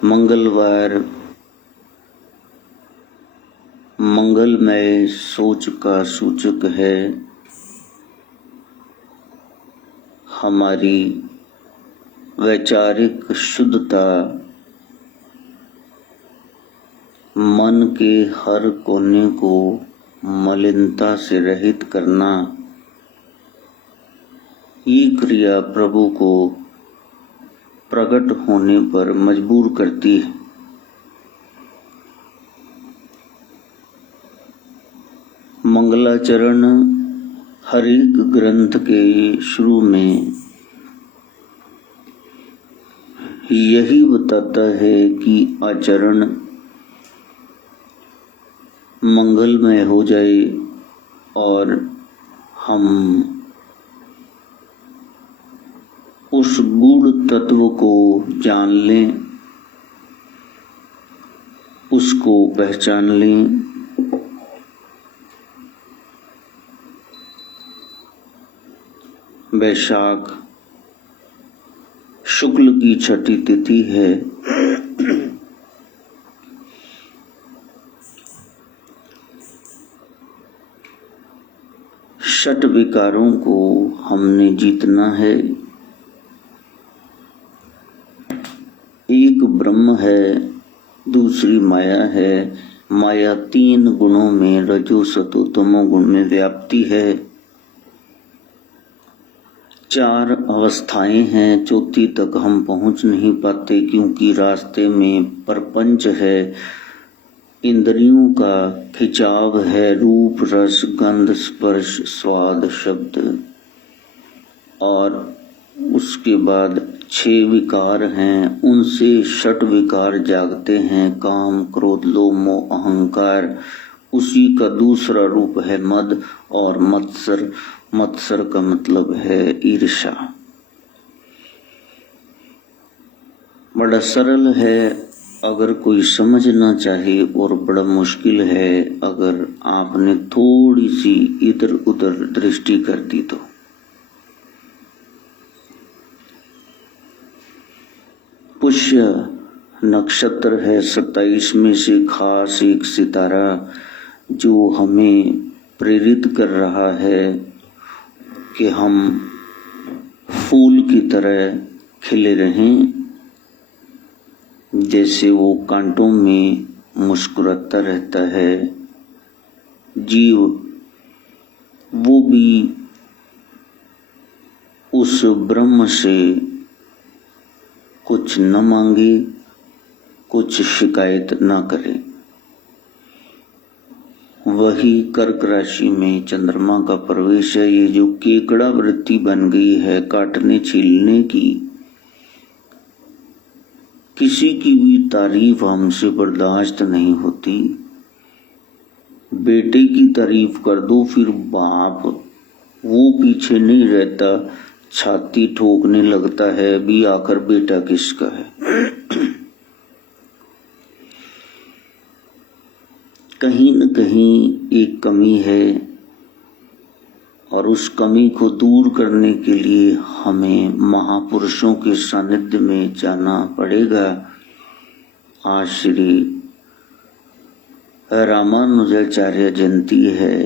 मंगलवार मंगलमय सोच का सूचक है। हमारी वैचारिक शुद्धता मन के हर कोने को मलिनता से रहित करना, ये क्रिया प्रभु को प्रकट होने पर मजबूर करती है। मंगलाचरण हर एक ग्रंथ के शुरू में यही बताता है कि आचरण मंगलमय हो जाए और हम उस गूढ़ तत्व को जान लें, उसको पहचान लें। वैशाख शुक्ल की छठी तिथि है। षट विकारों को हमने जीतना है। एक ब्रह्म है, दूसरी माया है। माया तीन गुणों में रजो सतो तमो गुण में व्याप्ति है। चार अवस्थाएं हैं, चौथी तक हम पहुंच नहीं पाते क्योंकि रास्ते में प्रपंच है, इंद्रियों का खिंचाव है, रूप रस गंध स्पर्श स्वाद शब्द, और उसके बाद 6 विकार हैं, उनसे षट विकार जागते हैं, काम क्रोध लोभ मोह अहंकार। उसी का दूसरा रूप है मद और मत्सर। मत्सर का मतलब है ईर्ष्या। बड़ा सरल है अगर कोई समझना चाहे, और बड़ा मुश्किल है अगर आपने थोड़ी सी इधर उधर दृष्टि कर दी तो। पुष्य नक्षत्र है 27 में से खास एक सितारा जो हमें प्रेरित कर रहा है कि हम फूल की तरह खिले रहें। जैसे वो कांटों में मुस्कुराता रहता है, जीव वो भी उस ब्रह्म से कुछ न मांगे, कुछ शिकायत न करे। वही कर्क राशि में चंद्रमा का प्रवेश है। ये जो केकड़ा वृत्ति बन गई है काटने छीलने की, किसी की भी तारीफ हमसे बर्दाश्त नहीं होती। बेटे की तारीफ कर दो, फिर बाप वो पीछे नहीं रहता, छाती ठोकने लगता है भी आखिर बेटा किसका है। कहीं न कहीं एक कमी है और उस कमी को दूर करने के लिए हमें महापुरुषों के सानिध्य में जाना पड़ेगा। आज श्री रामानुजाचार्य जयंती है।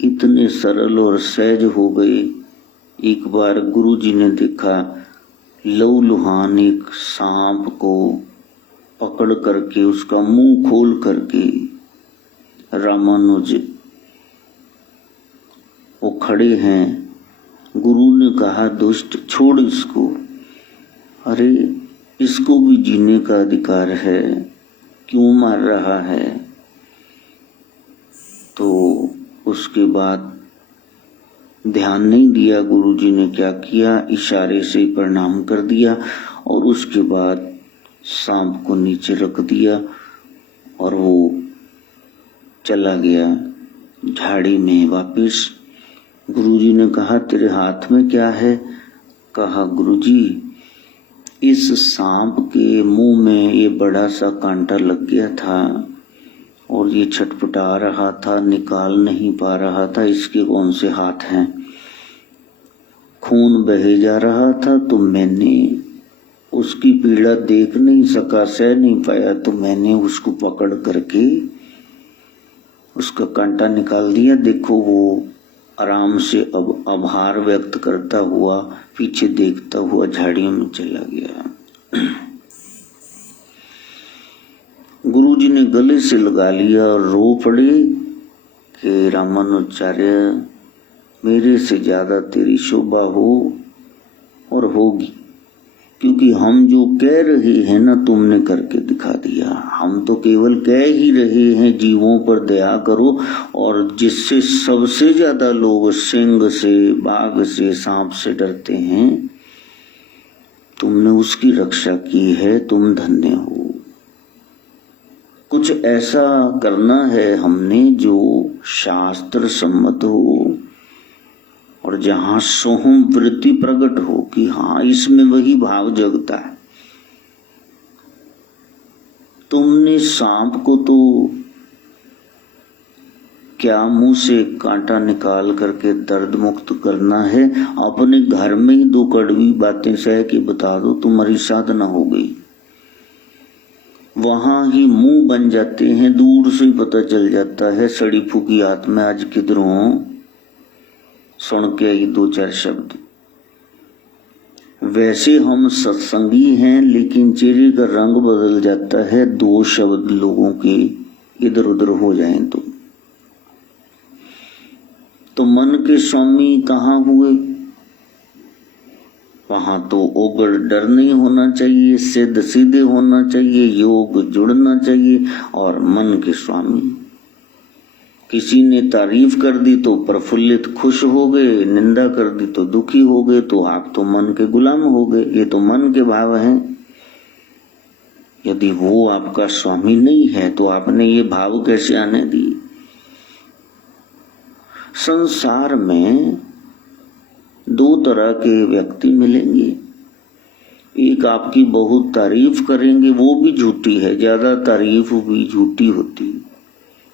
इतने सरल और सहज हो गए। एक बार गुरुजी ने देखा लहूलुहान एक सांप को पकड़ करके उसका मुंह खोल करके रामानुज वो खड़े हैं। गुरु ने कहा दुष्ट छोड़ इसको। अरे इसको भी जीने का अधिकार है, क्यों मार रहा है। तो उसके बाद ध्यान नहीं दिया। गुरुजी ने क्या किया, इशारे से प्रणाम कर दिया और उसके बाद सांप को नीचे रख दिया और वो चला गया झाड़ी में वापिस। गुरुजी ने कहा तेरे हाथ में क्या है। कहा गुरुजी इस सांप के मुंह में ये बड़ा सा कांटा लग गया था और ये छटपटा रहा था, निकाल नहीं पा रहा था। इसके कौन से हाथ हैं। खून बहे जा रहा था तो मैंने उसकी पीड़ा देख नहीं सका, सह नहीं पाया, तो मैंने उसको पकड़ करके उसका कांटा निकाल दिया। देखो वो आराम से अब आभार व्यक्त करता हुआ पीछे देखता हुआ झाड़ियों में चला गया। गुरुजी ने गले से लगा लिया और रो पड़े कि रामानुजाचार्य, मेरे से ज्यादा तेरी शोभा हो और होगी, क्योंकि हम जो कह रहे हैं ना तुमने करके दिखा दिया। हम तो केवल कह ही रहे हैं जीवों पर दया करो, और जिससे सबसे ज्यादा लोग सिंह से, बाघ से, सांप से डरते हैं, तुमने उसकी रक्षा की है, तुम धन्य हो। कुछ ऐसा करना है हमने जो शास्त्र सम्मत हो और जहां सोहम वृत्ति प्रकट हो कि हाँ इसमें वही भाव जगता है। तुमने सांप को तो क्या मुंह से कांटा निकाल करके दर्द मुक्त करना है, अपने घर में ही दो कड़वी बातें सह के बता दो, तुम्हारी साधना हो गई। वहां ही मुंह बन जाते हैं, दूर से ही पता चल जाता है सड़ी फूकी आत्मा आज किधरों सुन के आई दो चार शब्द। वैसे हम सत्संगी हैं, लेकिन चेहरे का रंग बदल जाता है दो शब्द लोगों के इधर उधर हो जाएं तो मन के स्वामी कहाँ हुए? वहां तो ओगड़ डर नहीं होना चाहिए, सिद्ध सीधे होना चाहिए, योग जुड़ना चाहिए, और मन के स्वामी। किसी ने तारीफ कर दी तो प्रफुल्लित खुश हो गए, निंदा कर दी तो दुखी हो गए, तो आप तो मन के गुलाम हो गए। ये तो मन के भाव हैं। यदि वो आपका स्वामी नहीं है तो आपने ये भाव कैसे आने दिए? संसार में दो तरह के व्यक्ति मिलेंगे। एक आपकी बहुत तारीफ करेंगे, वो भी झूठी है, ज्यादा तारीफ भी झूठी होती।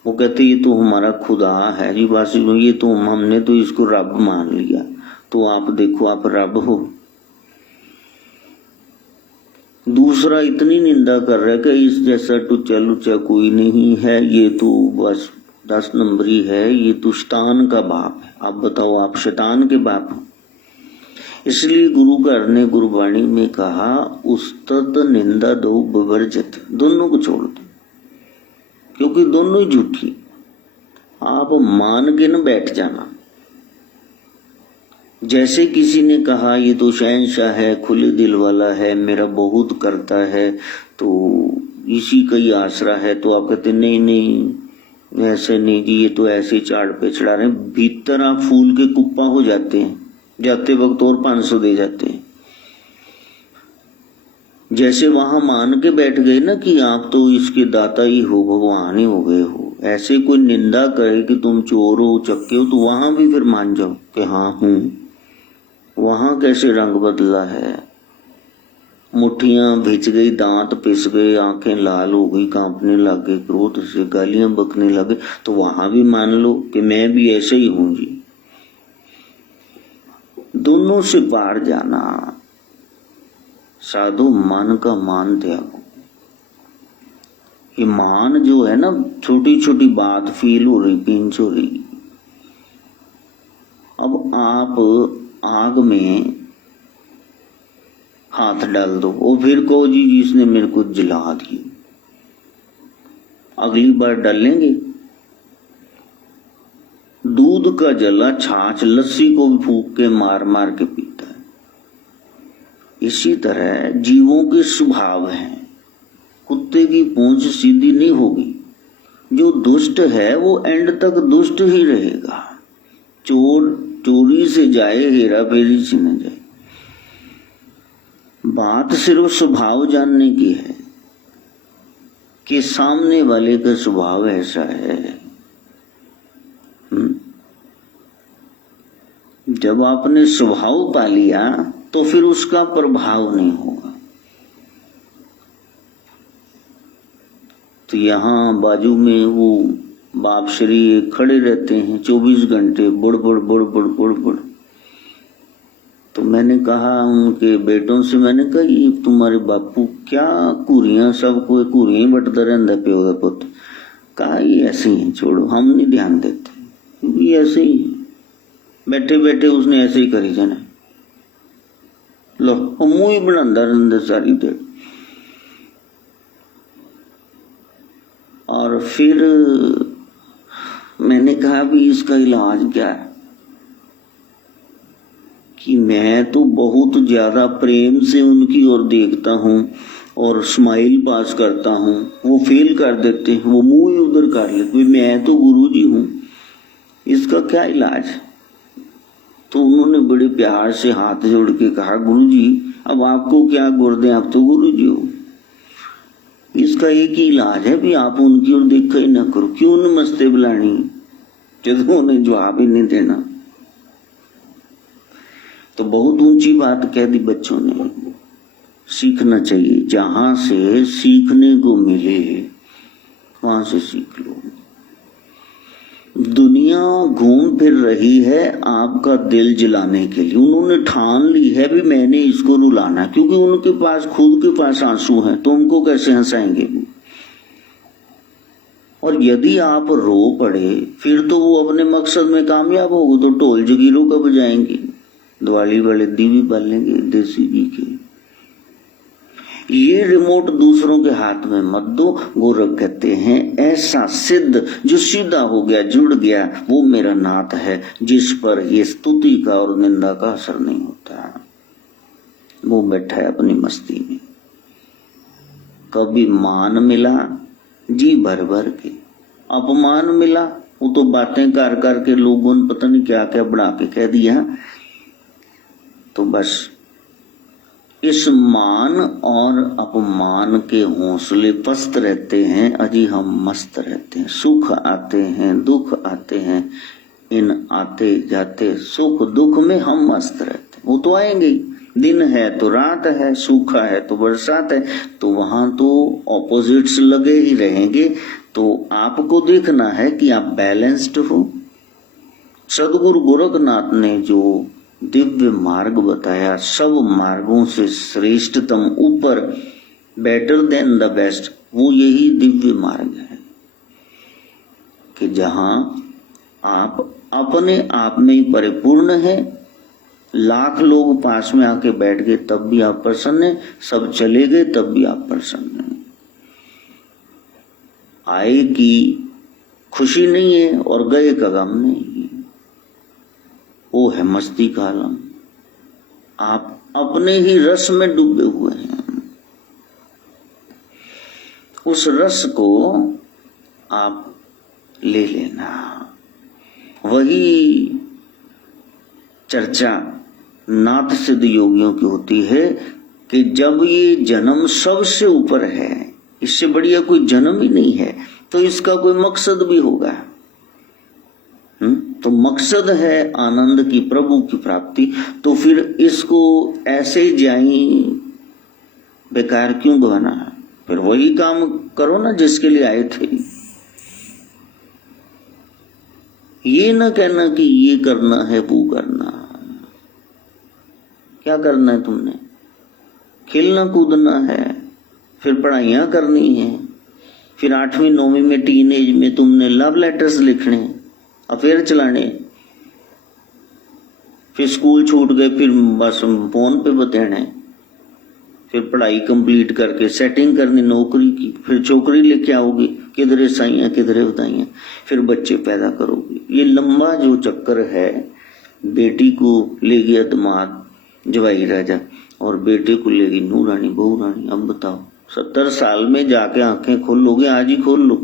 वो कहते ये तो हमारा खुदा है जी, बस ये तो हमने तो इसको रब मान लिया। तो आप देखो आप रब हो। दूसरा इतनी निंदा कर रहा है कि इस जैसा टुच्चा लुच्चा कोई नहीं है, ये तो बस 10 नंबरी है, ये तो शैतान का बाप है। आप बताओ आप शैतान के बाप हो। इसलिए गुरुकार ने गुरुवाणी में कहा उस्तत निंदा दो विवर्जित, दोनों को छोड़ दो, क्योंकि दोनों ही झूठी। आप मान के न बैठ जाना। जैसे किसी ने कहा ये तो शहंशाह है, खुले दिल वाला है, मेरा बहुत करता है, तो इसी का ही आसरा है, तो आप कहते नहीं नहीं ऐसे नहीं जी, ये तो ऐसे चाड़ पे चढ़ा रहे हैं। भीतर आप फूल के कुप्पा हो जाते हैं, जाते वक्त और 500 दे जाते हैं। जैसे वहां मान के बैठ गए ना कि आप तो इसके दाता ही हो, भगवान ही हो गए हो। ऐसे कोई निंदा करे कि तुम चोर हो, चक्के हो, तो वहां भी फिर मान जाओ कि हाँ हूं। वहां कैसे रंग बदला है, मुट्ठियां भिज गई, दांत पिस गए, आंखें लाल हो गई, कांपने लग गए, क्रोध से गालियां बकने लगे, तो वहां भी मान लो कि मैं भी ऐसे ही हूं जी। दोनों से पार जाना। साधु मन का मान त्यागो। ये मान जो है ना, छोटी छोटी बात फील हो रही, पिंच हो रही। अब आप आग में हाथ डाल दो और फिर कहो जी जिसने मेरे को जला दिया, अगली बार डालेंगे? दूध का जला छाछ लस्सी को भी फूंक के मार मार के पीता है। इसी तरह जीवों के स्वभाव हैं। कुत्ते की पूंछ सीधी नहीं होगी। जो दुष्ट है वो एंड तक दुष्ट ही रहेगा। चोर चोरी से जाए, हेरा फेरी से न जाए। बात सिर्फ स्वभाव जानने की है कि सामने वाले का स्वभाव ऐसा है। जब आपने स्वभाव पा लिया तो फिर उसका प्रभाव नहीं होगा। तो यहाँ बाजू में वो बाप श्री खड़े रहते हैं 24 घंटे, बुड़ बुड़ बुड़ बुड़ बुड़ बुड़। तो मैंने कहा उनके बेटों से, मैंने कहा ये तुम्हारे बापू क्या कुरियां, सब कोई कुरियां बटता रहता प्यो का पुत। कहा ये ऐसे ही है, छोड़ो, हम नहीं ध्यान देते, क्योंकि ऐसे ही बैठे बैठे उसने ऐसे ही करी जाना। लो मुंह ही बनाता रहता सारी देर। और फिर मैंने कहा भी इसका इलाज क्या है, कि मैं तो बहुत ज्यादा प्रेम से उनकी ओर देखता हूँ और स्माइल पास करता हूँ, वो फेल कर देते हैं, वो मुंह ही उधर कर लेते, मैं तो गुरुजी हूँ, इसका क्या इलाज। तो उन्होंने बड़े प्यार से हाथ जोड़ के कहा, गुरुजी अब आपको क्या गुर्दे, आप तो गुरुजी हो, इसका एक ही इलाज है भी आप उनकी ओर देखा ही ना करो। क्यों नमस्ते बुलानी जब उन्हें जवाब ही नहीं देना। तो बहुत ऊंची बात कह दी बच्चों ने। सीखना चाहिए, जहां से सीखने को मिले वहां से सीख लो। दुनिया घूम फिर रही है आपका दिल जलाने के लिए। उन्होंने ठान ली है भी मैंने इसको रुलाना, क्योंकि उनके पास खुद के पास आंसू हैं, तो उनको कैसे हंसाएंगे। और यदि आप रो पड़े फिर तो वो अपने मकसद में कामयाब होगा, तो ढोल जगीरों का बजाएंगे, दिवाली वाले दीवी बालेंगे देसी घी के। ये रिमोट दूसरों के हाथ में मत दो। गोरख कहते हैं ऐसा सिद्ध जो सीधा हो गया, जुड़ गया, वो मेरा नाथ है, जिस पर ये स्तुति का और निंदा का असर नहीं होता। वो बैठा है अपनी मस्ती में। कभी मान मिला जी भर भर के, अपमान मिला वो तो बातें कर करके लोगों ने पता नहीं क्या क्या बढ़ा के कह दिया। तो बस इस मान और अपमान के हौसले पस्त रहते हैं, अजी हम मस्त रहते हैं। सुख आते हैं, दुख आते हैं, इन आते जाते सुख दुख में हम मस्त रहते हैं। वो तो आएंगे ही, दिन है तो रात है, सूखा है तो बरसात है, तो वहां तो ऑपोजिट्स लगे ही रहेंगे। तो आपको देखना है कि आप बैलेंस्ड हो। सदगुरु गोरखनाथ ने जो दिव्य मार्ग बताया, सब मार्गों से श्रेष्ठतम, ऊपर, बेटर देन द बेस्ट, वो यही दिव्य मार्ग है कि जहां आप अपने आप में ही परिपूर्ण है। लाख लोग पास में आके बैठ गए तब भी आप प्रसन्न हैं, सब चले गए तब भी आप प्रसन्न हैं। आए की खुशी नहीं है और गए का गम नहीं है, वो है मस्ती का आलम। आप अपने ही रस में डूबे हुए हैं। उस रस को आप ले लेना। वही चर्चा नाथ सिद्ध योगियों की होती है कि जब ये जन्म सबसे ऊपर है, इससे बढ़िया कोई जन्म ही नहीं है, तो इसका कोई मकसद भी होगा। तो मकसद है आनंद की, प्रभु की प्राप्ति, तो फिर इसको ऐसे जाई बेकार क्यों गवाना। फिर वही काम करो ना जिसके लिए आए थे। ये ना कहना कि ये करना है वो करना। क्या करना है तुमने? खेलना कूदना है, फिर पढ़ाइयां करनी है, फिर 8वीं 9वीं में टीन एज में तुमने लव लेटर्स लिखने, अफेयर चलाने, फिर स्कूल छूट गए, फिर बस फोन पे बतेने, फिर पढ़ाई कंप्लीट करके सेटिंग करनी नौकरी की, फिर छोकरी लेके आओगे, किधरे साइयां किधरे बताइयां, फिर बच्चे पैदा करोगे। ये लंबा जो चक्कर है, बेटी को ले गया दामाद जवाई राजा और बेटे को ले गई नूह रानी बहू रानी। अब बताओ 70 साल में जाके आंखें खोलोगे? आज ही खोल लो।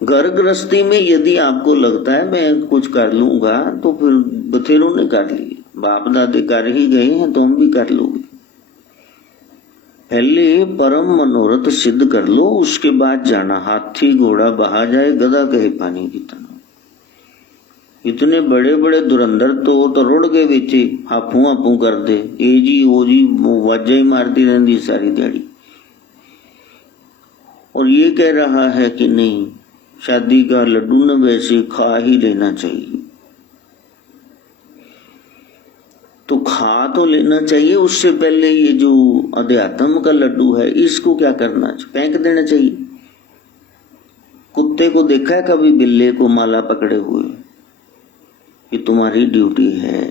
घर गृहस्थी में यदि आपको लगता है मैं कुछ कर लूंगा, तो फिर बथेरों ने कर लिए, बाप दादे कर ही गए हैं तो हम भी कर लोगे। पहले परम मनोरथ सिद्ध कर लो, उसके बाद जाना। हाथी घोड़ा बहा जाए, गधा कहे पानी की तरह। इतने बड़े बड़े धुरंधर तो रुड़ गए बेचे, हाफू हाफू कर दे, ए जी ओ जी वाजा ही मारती रहती सारी दिहाड़ी। और ये कह रहा है कि नहीं, शादी का लड्डू न वैसे खा ही लेना चाहिए। तो खा तो लेना चाहिए, उससे पहले ये जो अध्यात्म का लड्डू है इसको क्या करना चाहिए? फेंक देना चाहिए। कुत्ते को देखा है कभी बिल्ले को माला पकड़े हुए? ये तुम्हारी ड्यूटी है।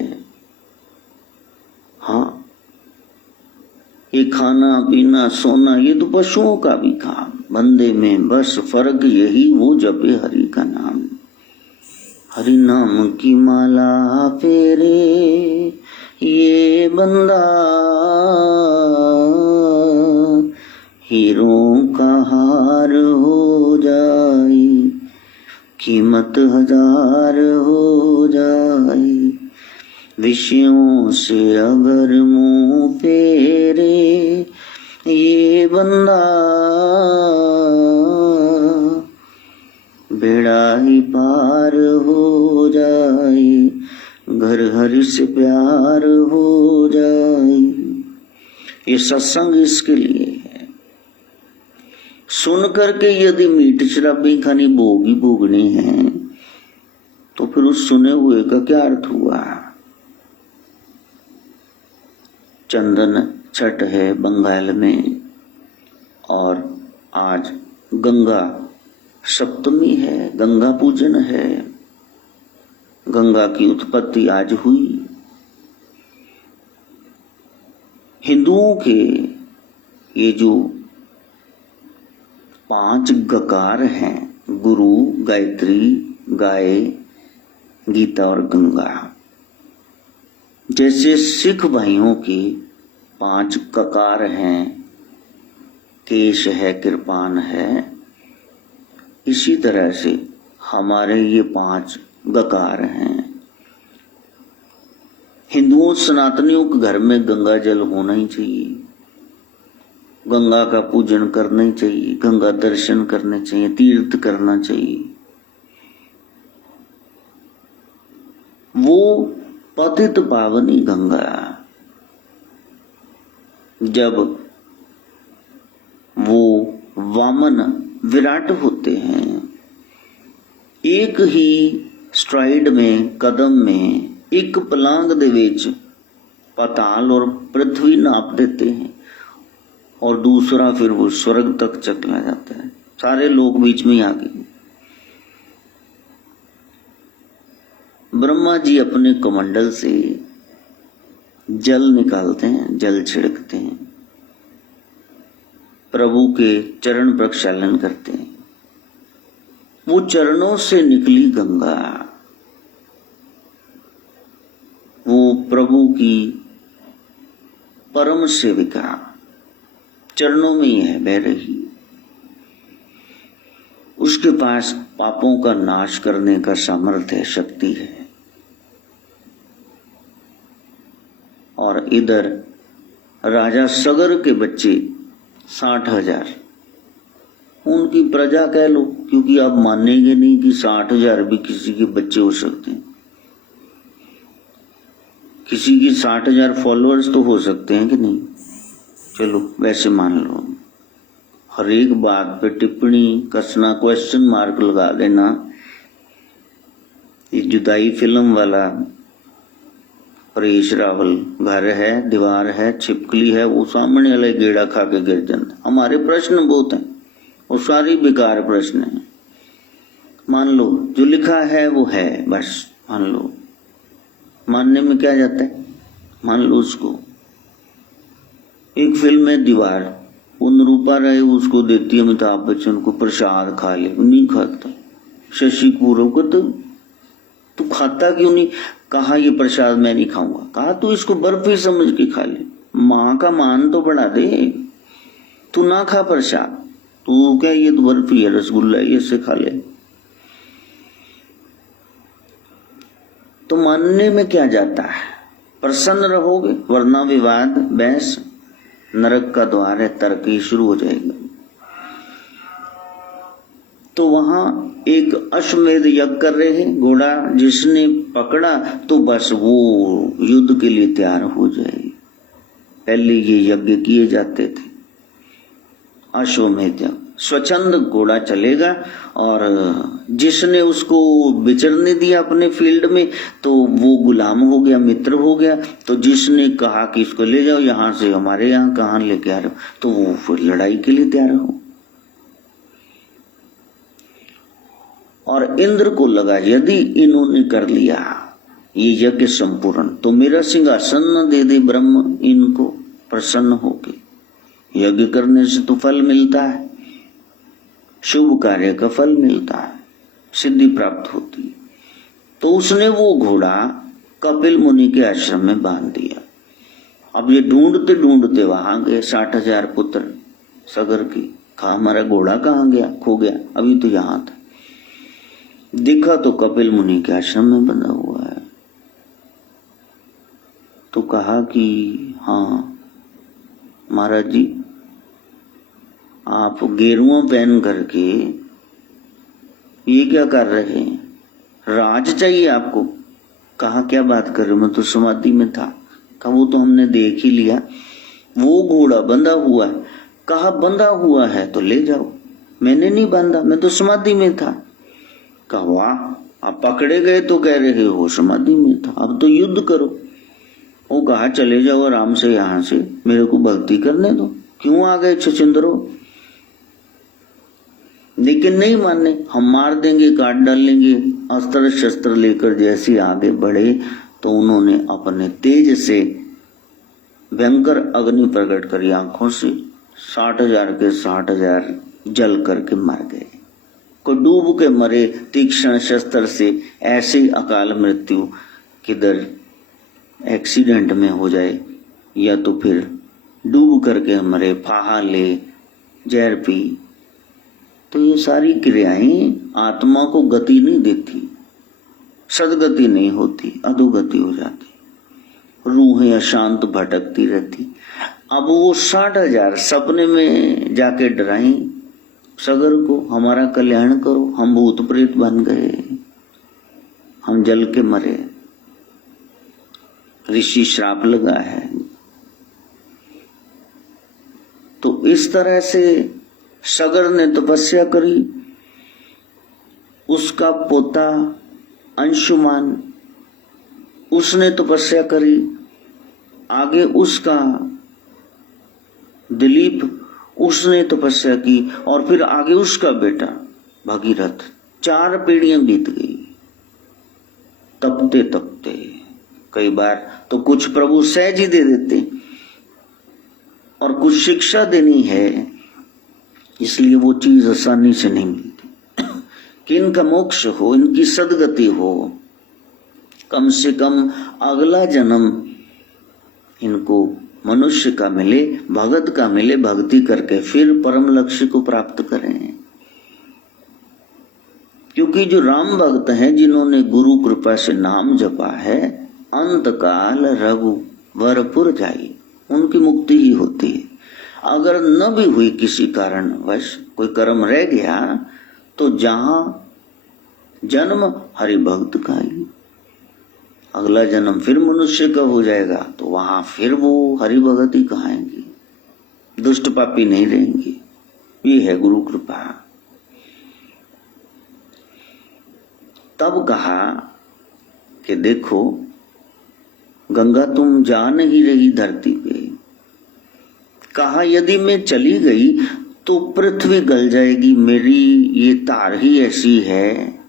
हाँ, ये खाना पीना सोना ये तो पशुओं का भी काम। बंदे में बस फर्क यही, वो जपे हरि का नाम। हरि नाम की माला फेरे ये बंदा, हीरों का हार हो जाए, कीमत 1000 हो जाए। विषयों से अगर मुंह फेरे ये बंदा, बेड़ा ही पार हो जाए, घर हरि से प्यार हो जाए। ये सत्संग इसके लिए है। सुन करके यदि मीठ शराबी खानी भोग ही भोगनी है तो फिर उस सुने हुए का क्या अर्थ हुआ? चंदन छठ है बंगाल में और आज गंगा सप्तमी है, गंगा पूजन है। गंगा की उत्पत्ति आज हुई। हिंदुओं के ये जो 5 गकार हैं, गुरु, गायत्री, गाय, गीता और गंगा, जैसे सिख भाइयों की 5 ककार हैं, केश है, कृपान है, इसी तरह से हमारे ये 5 गकार हैं। हिंदुओं सनातनियों के घर में गंगा जल होना ही चाहिए, गंगा का पूजन करना ही चाहिए, गंगा दर्शन करने चाहिए, तीर्थ करना चाहिए। वो पतित पावनी गंगा, जब वो वामन विराट होते हैं, एक ही स्ट्राइड में, कदम में, एक पलांग दे विच पाताल और पृथ्वी नाप देते हैं और दूसरा फिर वो स्वर्ग तक चला जाता है। सारे लोग बीच में आ गए। ब्रह्मा जी अपने कमंडल से जल निकालते हैं, जल छिड़कते हैं, प्रभु के चरण प्रक्षालन करते हैं। वो चरणों से निकली गंगा, वो प्रभु की परम सेविका, चरणों में ही है, बह रही। उसके पास पापों का नाश करने का सामर्थ्य है, शक्ति है। और इधर राजा सगर के बच्चे 60,000, उनकी प्रजा कह लो, क्योंकि आप मानेंगे नहीं कि 60,000 भी किसी के बच्चे हो सकते हैं। किसी की 60,000 फॉलोअर्स तो हो सकते हैं कि नहीं? चलो वैसे मान लो। हर एक बात पे टिप्पणी कसना, क्वेश्चन मार्क लगा देना। ये जुदाई फिल्म वाला परेश रावल, घर है, दीवार है, छिपकली है, वो सामने वाले गेड़ा खा के गिर जाता। हमारे प्रश्न बहुत हैं, वो सारी बेकार प्रश्न हैं। मान लो जो लिखा है वो है, बस मान लो। मानने में क्या जाता है, मान लो उसको। एक फिल्म है दीवार, वो निरूपा राय उसको देती है अमिताभ बच्चन को, प्रसाद खा ले, नहीं खाता। शशि कपूर को तू खाता क्यों नहीं? कहा ये प्रसाद मैं नहीं खाऊंगा। कहा तू इसको बर्फी समझ के खा ले, माँ का मान तो बढ़ा दे, तू ना खा प्रसाद। तू क्या ये तो बर्फी है, रसगुल्ला है, इससे खा ले। तो मानने में क्या जाता है? प्रसन्न रहोगे, वरना विवाद, बहस, नरक का द्वार है, तर्क ही शुरू हो जाएगा। तो वहां एक अश्वमेध यज्ञ कर रहे हैं, घोड़ा जिसने पकड़ा तो बस वो युद्ध के लिए तैयार हो जाए। पहले ये यज्ञ किए जाते थे, अश्वमेध यज्ञ। स्वच्छंद घोड़ा चलेगा। और जिसने उसको विचरने दिया अपने फील्ड में तो वो गुलाम हो गया, मित्र हो गया। तो जिसने कहा कि इसको ले जाओ यहाँ से, हमारे यहाँ कहाँ लेके आ रहे हो, तो वो फिर लड़ाई के लिए तैयार हो। और इंद्र को लगा यदि इन्होंने कर लिया ये यज्ञ संपूर्ण तो मेरा सिंहासन न दे दे ब्रह्म इनको प्रसन्न होके। यज्ञ करने से तो फल मिलता है, शुभ कार्य का फल मिलता है, सिद्धि प्राप्त होती है। तो उसने वो घोड़ा कपिल मुनि के आश्रम में बांध दिया। अब ये ढूंढते ढूंढते वहां गए, 60,000 पुत्र सगर की, हमारा घोड़ा कहाँ गया, खो गया, अभी तो यहां था। देखा तो कपिल मुनि के आश्रम में बंधा हुआ है। तो कहा कि हाँ महाराज जी, आप गेरुआ पहन करके ये क्या कर रहे हैं, राज चाहिए आपको। कहा क्या बात कर रहे हो, मैं तो समाधि में था। कहा वो तो हमने देख ही लिया, वो घोड़ा बंधा हुआ है। कहा बंधा हुआ है तो ले जाओ। मैंने नहीं बांधा, मैं तो समाधि में था। कहा वाह, आप पकड़े गए तो कह रहे हो समाधि में था, अब तो युद्ध करो। वो कहा चले जाओ आराम से यहां से, मेरे को भक्ति करने दो, क्यों आ गए छछिंदरो। लेकिन नहीं माने, हम मार देंगे, काट डालेंगे। अस्त्र शस्त्र लेकर जैसे आगे बढ़े तो उन्होंने अपने तेज से भयंकर अग्नि प्रकट करी आंखों से। 60,000 के 60,000 जल करके मर गए। कोई डूब के मरे तीक्ष्ण शस्त्र से, ऐसी अकाल मृत्यु किधर एक्सीडेंट में हो जाए या तो फिर डूब करके मरे, फाहा ले, जहर पी। तो ये सारी क्रियाएं आत्मा को गति नहीं देती, सदगति नहीं होती, अधोगति हो जाती, रूहें अशांत भटकती रहती। अब वो 60,000 सपने में जाके डराई सगर को, हमारा कल्याण करो, हम भूत प्रेत बन गए, हम जल के मरे, ऋषि श्राप लगा है। तो इस तरह से सगर ने तपस्या करी। उसका पोता अंशुमान, उसने तपस्या करी। आगे उसका दिलीप, उसने तपस्या की। और फिर आगे उसका बेटा भगीरथ। 4 पीढ़ियां बीत गई तपते तपते। कई बार तो कुछ प्रभु सहज ही दे देते, और कुछ शिक्षा देनी है, इसलिए वो चीज आसानी से नहीं मिलती। कि इनका मोक्ष हो, इनकी सदगति हो, कम से कम अगला जन्म इनको मनुष्य का मिले, भगत का मिले, भक्ति करके फिर परम लक्ष्य को प्राप्त करें। क्योंकि जो राम भक्त हैं, जिन्होंने गुरु कृपा से नाम जपा है, अंत काल रघुवरपुर जाई, उनकी मुक्ति ही होती है। अगर न भी हुई किसी कारणवश, कोई कर्म रह गया, तो जहां जन्म हरि भक्त का ही, अगला जन्म फिर मनुष्य का हो जाएगा, तो वहां फिर वो हरि भगत ही कहाएंगे, दुष्ट पापी नहीं रहेंगे। ये है गुरु कृपा। तब कहा कि देखो गंगा तुम जा नहीं रही धरती पे। कहा यदि मैं चली गई तो पृथ्वी गल जाएगी, मेरी ये तार ही ऐसी है,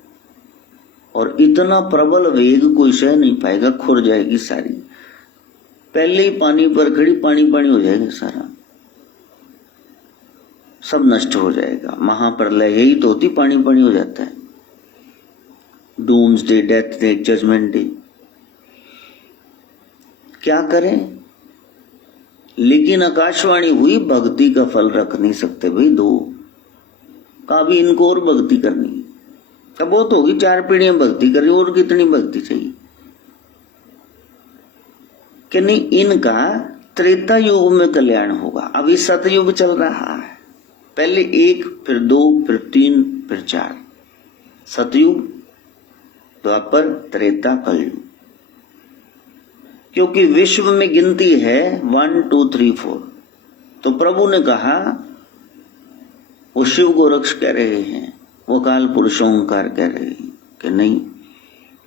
और इतना प्रबल वेग कोई सह नहीं पाएगा, खुर जाएगी सारी। पहले ही पानी पर खड़ी, पानी पानी हो जाएगा सारा, सब नष्ट हो जाएगा। महाप्रलय यही तो होती, पानी पानी हो जाता है। Doomsday, death day, judgment day. क्या करें? लेकिन आकाशवाणी हुई, भक्ति का फल रख नहीं सकते भाई दो। कभी इनको और भक्ति करनी, अब बहुत होगी, 4 पीढ़ियां भक्ति कर रही, और कितनी भक्ति चाहिए कि नहीं। इनका त्रेता युग में कल्याण होगा। अभी सतयुग चल रहा है, पहले 1, फिर 2, फिर 3, फिर 4। सतयुग, द्वापर, त्रेता, कलयुग। क्योंकि विश्व में गिनती है 1, 2, 3, 4। तो प्रभु ने कहा वो शिव गोरक्ष कह रहे हैं, वो काल पुरुष ओंकार कह रहे हैं कि नहीं,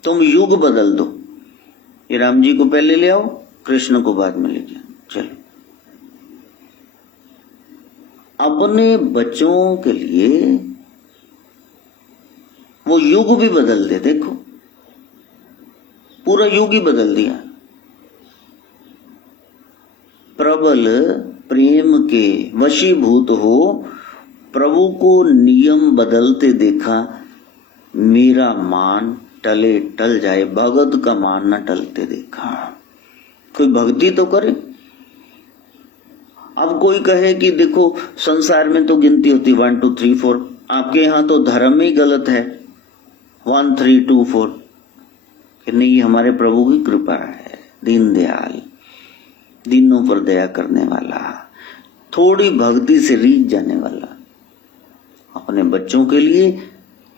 तुम युग बदल दो, ये राम जी को पहले ले आओ, कृष्ण को बाद में ले जाओ। चलो, अपने बच्चों के लिए वो युग भी बदल दे। देखो, पूरा युग ही बदल दिया। प्रबल प्रेम के वशीभूत हो, प्रभु को नियम बदलते देखा, मेरा मान टले टल जाए, भगत का मान न टलते देखा। कोई भक्ति तो करे। अब कोई कहे कि देखो संसार में तो गिनती होती 1 2 3 4, आपके यहां तो धर्म ही गलत है 1 3 2 4, कि नहीं, हमारे प्रभु की कृपा है, दीनदयाल, दीनों पर दया करने वाला, थोड़ी भक्ति से रीझ जाने वाला, अपने बच्चों के लिए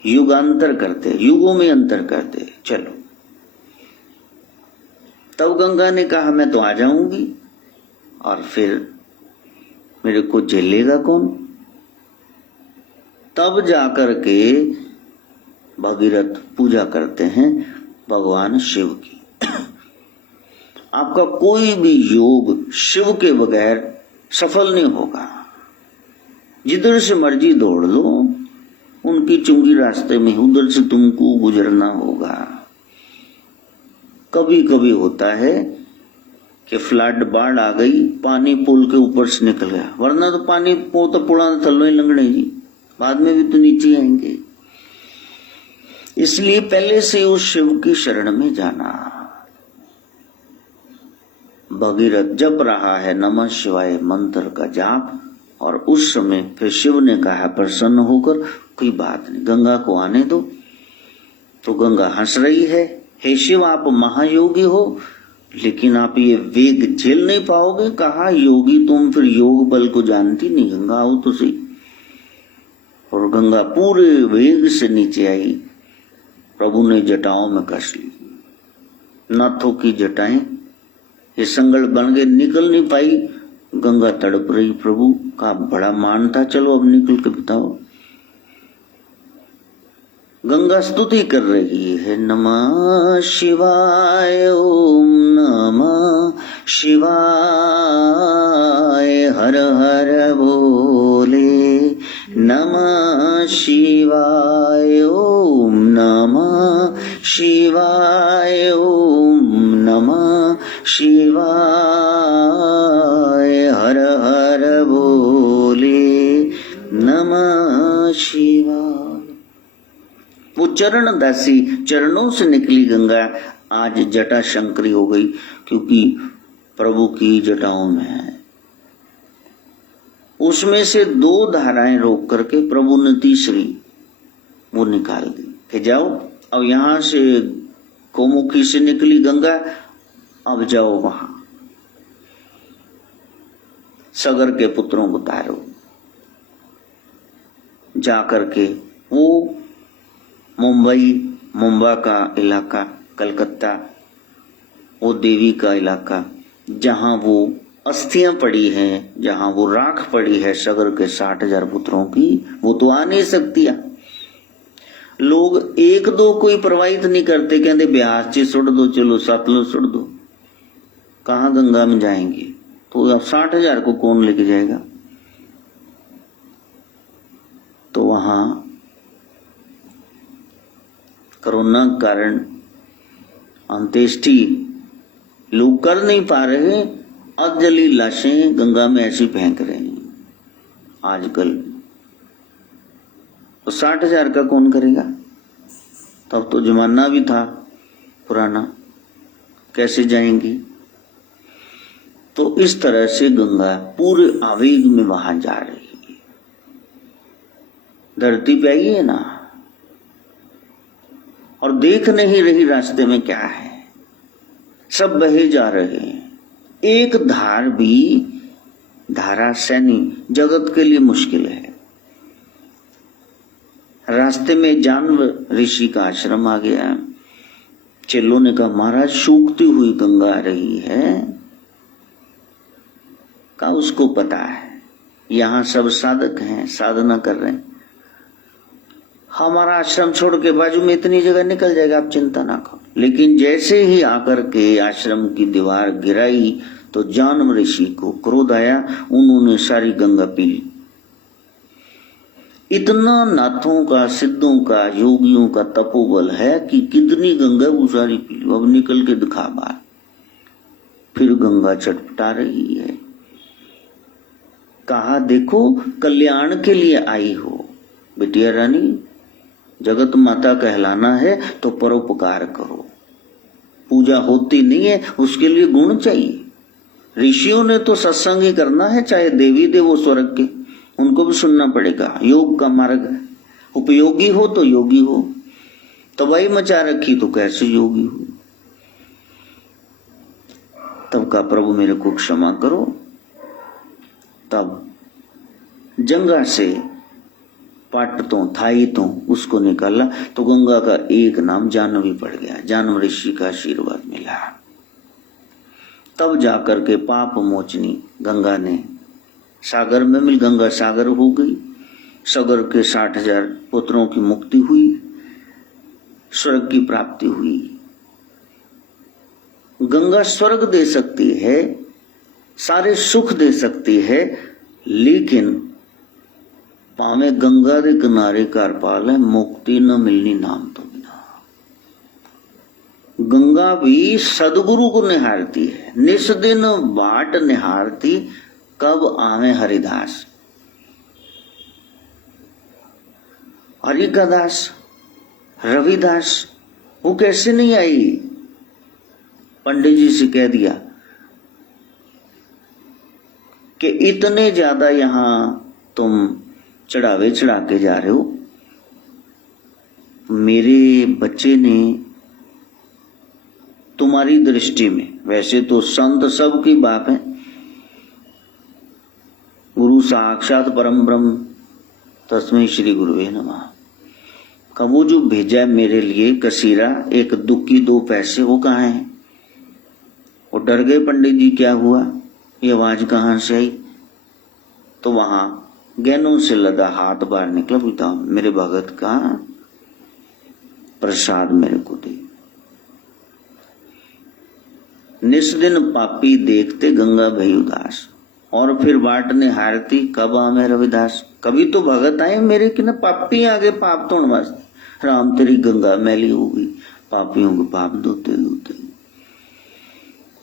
युगांतर करते, युगों में अंतर करते। चलो, तब गंगा ने कहा मैं तो आ जाऊंगी, और फिर मेरे को झेलेगा कौन? तब जाकर के भगीरथ पूजा करते हैं भगवान शिव की। आपका कोई भी योग शिव के बगैर सफल नहीं होगा। जिधर से मर्जी दौड़ लो, उनकी चुंगी रास्ते में, उधर से तुमको गुजरना होगा। कभी कभी होता है कि फ्लड, बाढ़ आ गई, पानी पुल के ऊपर से निकल गया, वरना तो पानी तो पुराना थलो ही लंगड़े जी, बाद में भी तो नीचे आएंगे। इसलिए पहले से उस शिव की शरण में जाना। भगीरथ जप रहा है नमः शिवाय मंत्र का जाप, और उस समय फिर शिव ने कहा प्रसन्न होकर, कोई बात नहीं, गंगा को आने दो। तो गंगा हंस रही है, हे शिव आप महायोगी हो, लेकिन आप ये वेग झेल नहीं पाओगे। कहा योगी तुम, फिर योग बल को जानती नहीं, गंगा आओ तो सही। और गंगा पूरे वेग से नीचे आई, प्रभु ने जटाओं में कस ली, नाथों की जटाएं ये संगल बन गए, निकल नहीं पाई। गंगा तड़प रही, प्रभु का बड़ा मान था, चलो अब निकल के बताओ। गंगा स्तुति कर रही है, नमः शिवाय ओम नमः शिवाय, हर हर भोले, नमः शिवाय ओम नमः शिवाय ओम नमः शिवाय, हर हर भोले, नमः शिवाय। वो चरण दासी, चरणों से निकली गंगा आज जटा शंकरी हो गई, क्योंकि प्रभु की जटाओं में है। उसमें से 2 धाराएं रोक करके प्रभु ने तीसरी वो निकाल दी कि जाओ, अब यहां से गोमुखी से निकली गंगा, अब जाओ वहां सगर के पुत्रों को तारो। जाकर के वो मुंबई का इलाका, कलकत्ता, वो देवी का इलाका, जहां वो अस्थियां पड़ी हैं, जहां वो राख पड़ी है सगर के 60,000 पुत्रों की, वो तो आ नहीं सकती। लोग 1-2 कोई प्रवाहित नहीं करते, कहते ब्यास जी सुट दो, चलो सतलुज सुट दो, कहां गंगा में जाएंगे? तो अब 60,000 को कौन लेके जाएगा? तो वहां कोरोना के कारण अंत्येष्टि लोग कर नहीं पा रहे, अधजली लाशें गंगा में ऐसी फेंक रहे हैं आजकल। तो 60,000 का कौन करेगा? तब तो जमाना भी था पुराना, कैसे जाएंगी? तो इस तरह से गंगा पूरे आवेग में वहां जा रही है। धरती पे आई है ना, और देख नहीं रही रास्ते में क्या है, सब बहे जा रहे हैं। एक धार भी धारा सैनी जगत के लिए मुश्किल है। रास्ते में जानवर ऋषि का आश्रम आ गया। चेलों ने कहा महाराज सूखती हुई गंगा आ रही है। कहा उसको पता है, यहाँ सब साधक हैं, साधना कर रहे हैं। हमारा आश्रम छोड़ के बाजू में इतनी जगह निकल जाएगा, आप चिंता ना करो। लेकिन जैसे ही आकर के आश्रम की दीवार गिराई तो जानम ऋषि को क्रोध आया, उन्होंने सारी गंगा पी ली। इतना नाथों का, सिद्धों का, योगियों का तपोबल है कि कितनी गंगा वो सारी पी ली। अब निकल के दिखा बाहर, फिर गंगा छटपटा रही है। कहा देखो कल्याण के लिए आई हो बिटिया रानी, जगत माता कहलाना है तो परोपकार करो। पूजा होती नहीं है, उसके लिए गुण चाहिए। ऋषियों ने तो सत्संग ही करना है, चाहे देवी देवो स्वर्ग के, उनको भी सुनना पड़ेगा। योग का मार्ग उपयोगी हो तो योगी हो, तबाही मचा रखी तो कैसे योगी हो। तब का प्रभु मेरे को क्षमा करो। तब जंगा से पाटतों थाईतों उसको निकाला तो गंगा का एक नाम जानवी पड़ गया। जानव ऋषि का आशीर्वाद मिला। तब जाकर के पाप मोचनी गंगा ने सागर में मिल, गंगा सागर हो गई। सागर के 60,000 पुत्रों की मुक्ति हुई, स्वर्ग की प्राप्ति हुई। गंगा स्वर्ग दे सकती है, सारे सुख दे सकती है, लेकिन पावे गंगा दे किनारे कर पाले मुक्ति न मिलनी नाम तो बिना। गंगा भी सदगुरु को निहारती है, निस दिन बाट निहारती, कब आवे हरिदास। हरि का दास रविदास वो कैसे नहीं आई। पंडित जी से कह दिया कि इतने ज्यादा यहां तुम चढ़ावे चढ़ा के जा रहे हो, मेरे बच्चे ने तुम्हारी दृष्टि में, वैसे तो संत सबकी बाप है, गुरु साक्षात परम ब्रह्म तस्मै श्री गुरुवे नमः, का वो जो भेजा मेरे लिए कसीरा, एक दुक्की 2 पैसे, वो कहाँ है। वो डर गए पंडित जी, क्या हुआ, ये आवाज कहां से आई। तो वहां गहनों से लदा हाथ बाहर निकला, बताओ मेरे भगत का प्रसाद मेरे को दे। निस दिन पापी देखते गंगा भई उदास, और फिर बाट ने हारती, कब आमे रविदास। कभी तो भगत आए मेरे कि ना पापी आगे पाप तोड़ वास्ते। राम तेरी गंगा मैली हो गई, पापियों के पाप धोते धोते।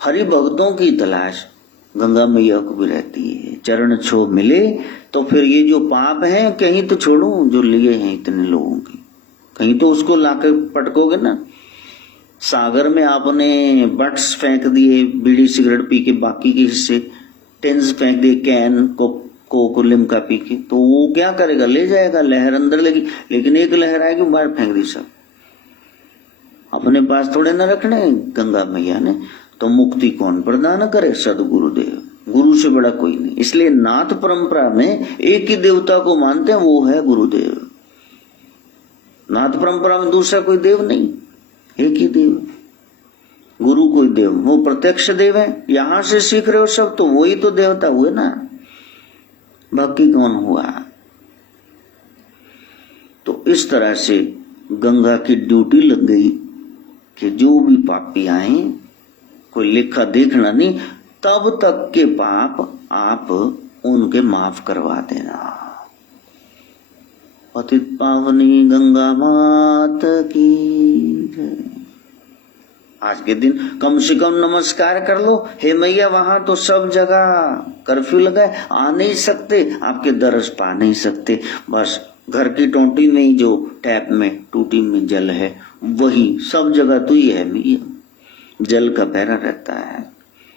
हरि भक्तों की तलाश गंगा मैया को भी रहती है। चरण छो मिले तो फिर ये जो पाप है कहीं तो छोड़ो, जो लिए हैं इतने लोगों की, कहीं तो उसको लाकर पटकोगे ना। सागर में आपने बट्स फेंक दिए, बीड़ी सिगरेट पी के, बाकी के हिस्से टेंस फेंक दिए, कैन को लिमका पी के, तो वो क्या करेगा, ले जाएगा, लहर अंदर लगी। लेकिन एक लहर आएगी बाहर फेंक दी सब, अपने पास थोड़े न रखने गंगा मैया ने। तो मुक्ति कौन प्रदान करे, सदगुरुदेव, गुरु से बड़ा कोई नहीं। इसलिए नाथ परंपरा में एक ही देवता को मानते हैं, वो है गुरुदेव। नाथ परंपरा में दूसरा कोई देव नहीं, एक ही देव, गुरु कोई देव, वो प्रत्यक्ष देव है। यहां से सीख रहे हो सब, तो वही तो देवता हुए ना, बाकी कौन हुआ। तो इस तरह से गंगा की ड्यूटी लग गई कि जो भी पापी आए, कोई लेखा देखना नहीं, तब तक के पाप आप उनके माफ करवा देना। पतित पावनी गंगा मात की। आज के दिन कम से कम नमस्कार कर लो, हे मैया। वहां तो सब जगह कर्फ्यू लगा है, आ नहीं सकते, आपके दरस पा नहीं सकते। बस घर की टोंटी में ही जो टैप में टूटी में जल है, वही सब जगह तो ही है मैया, जल का पैरा रहता है।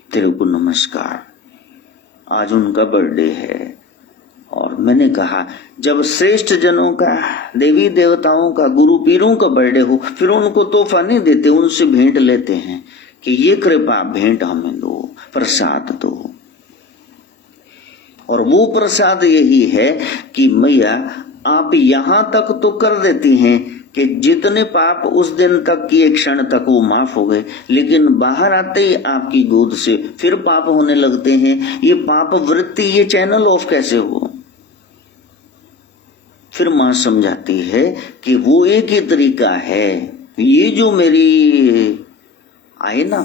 तेरे को नमस्कार। आज उनका बर्थडे है, और मैंने कहा जब श्रेष्ठ जनों का, देवी देवताओं का, गुरु पीरों का बर्थडे हो, फिर उनको तोहफा नहीं देते, उनसे भेंट लेते हैं कि ये कृपा भेंट हमें दो, प्रसाद दो। और वो प्रसाद यही है कि मैया आप यहां तक तो कर देती हैं कि जितने पाप उस दिन तक किए क्षण तक वो माफ हो गए, लेकिन बाहर आते ही आपकी गोद से फिर पाप होने लगते हैं। ये पाप वृत्ति, ये चैनल ऑफ कैसे हो? फिर मां समझाती है कि वो एक ही तरीका है। ये जो मेरी आए ना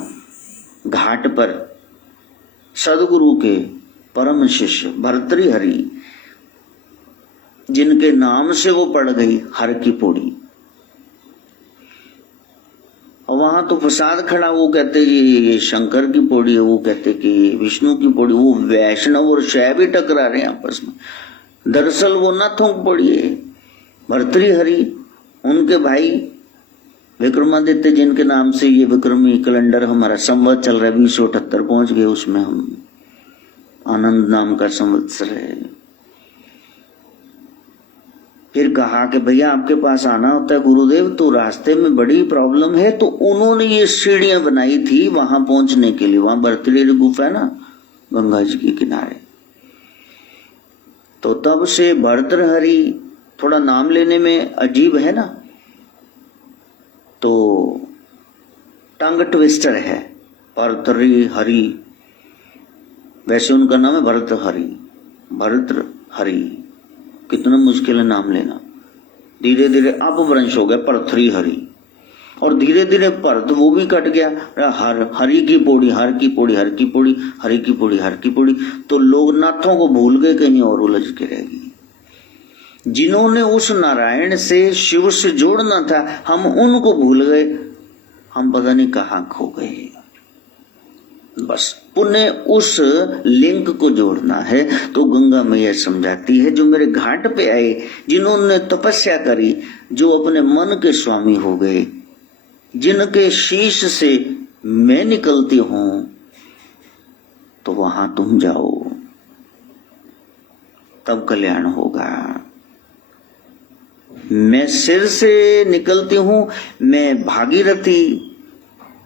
घाट पर सदगुरु के परम शिष्य भर्तृहरि, जिनके नाम से वो पड़ गई हर की पौड़ी, और वहां तो प्रसाद खड़ा, वो कहते ये शंकर की पौड़ी है, वो कहते कि विष्णु की पौड़ी। वो वैष्णव और शैव भी टकरा रहे हैं आपस में। दरअसल वो नाथों की पौड़ी है। भर्तृहरि उनके भाई विक्रमादित्य, जिनके नाम से ये विक्रमी कैलेंडर हमारा संवत चल रहा है, 2078 पहुंच गए, उसमें हम आनंद नाम का संवत्सर है। फिर कहा कि भैया आपके पास आना होता है गुरुदेव, तो रास्ते में बड़ी प्रॉब्लम है। तो उन्होंने ये सीढ़ियां बनाई थी वहां पहुंचने के लिए। वहां भर्तृहरि गुफा है ना, गंगा जी के किनारे। तो तब से भर्तृहरि थोड़ा नाम लेने में अजीब है ना, तो टंग ट्विस्टर है भर्तृहरि। वैसे उनका नाम है भर्तृहरि। भर्तृहरि कितना मुश्किल है नाम लेना। धीरे धीरे अपभ्रंश हो गया भर्तृहरि, और धीरे धीरे भरत वो भी कट गया। हरि की पौड़ी, हर की पौड़ी, हर की पौड़ी, हरि की पौड़ी, हर की पौड़ी। तो लोग नाथों को भूल गए, कहीं और उलझ के रह गए। जिन्होंने उस नारायण से शिव से जोड़ना था, हम उनको भूल गए। हम पता नहीं कहाँ खो गए। बस पुण्य उस लिंक को जोड़ना है। तो गंगा मैया समझाती है, जो मेरे घाट पे आए, जिन्होंने तपस्या करी, जो अपने मन के स्वामी हो गए, जिनके शीश से मैं निकलती हूं, तो वहां तुम जाओ, तब कल्याण होगा। मैं सिर से निकलती हूं, मैं भागीरथी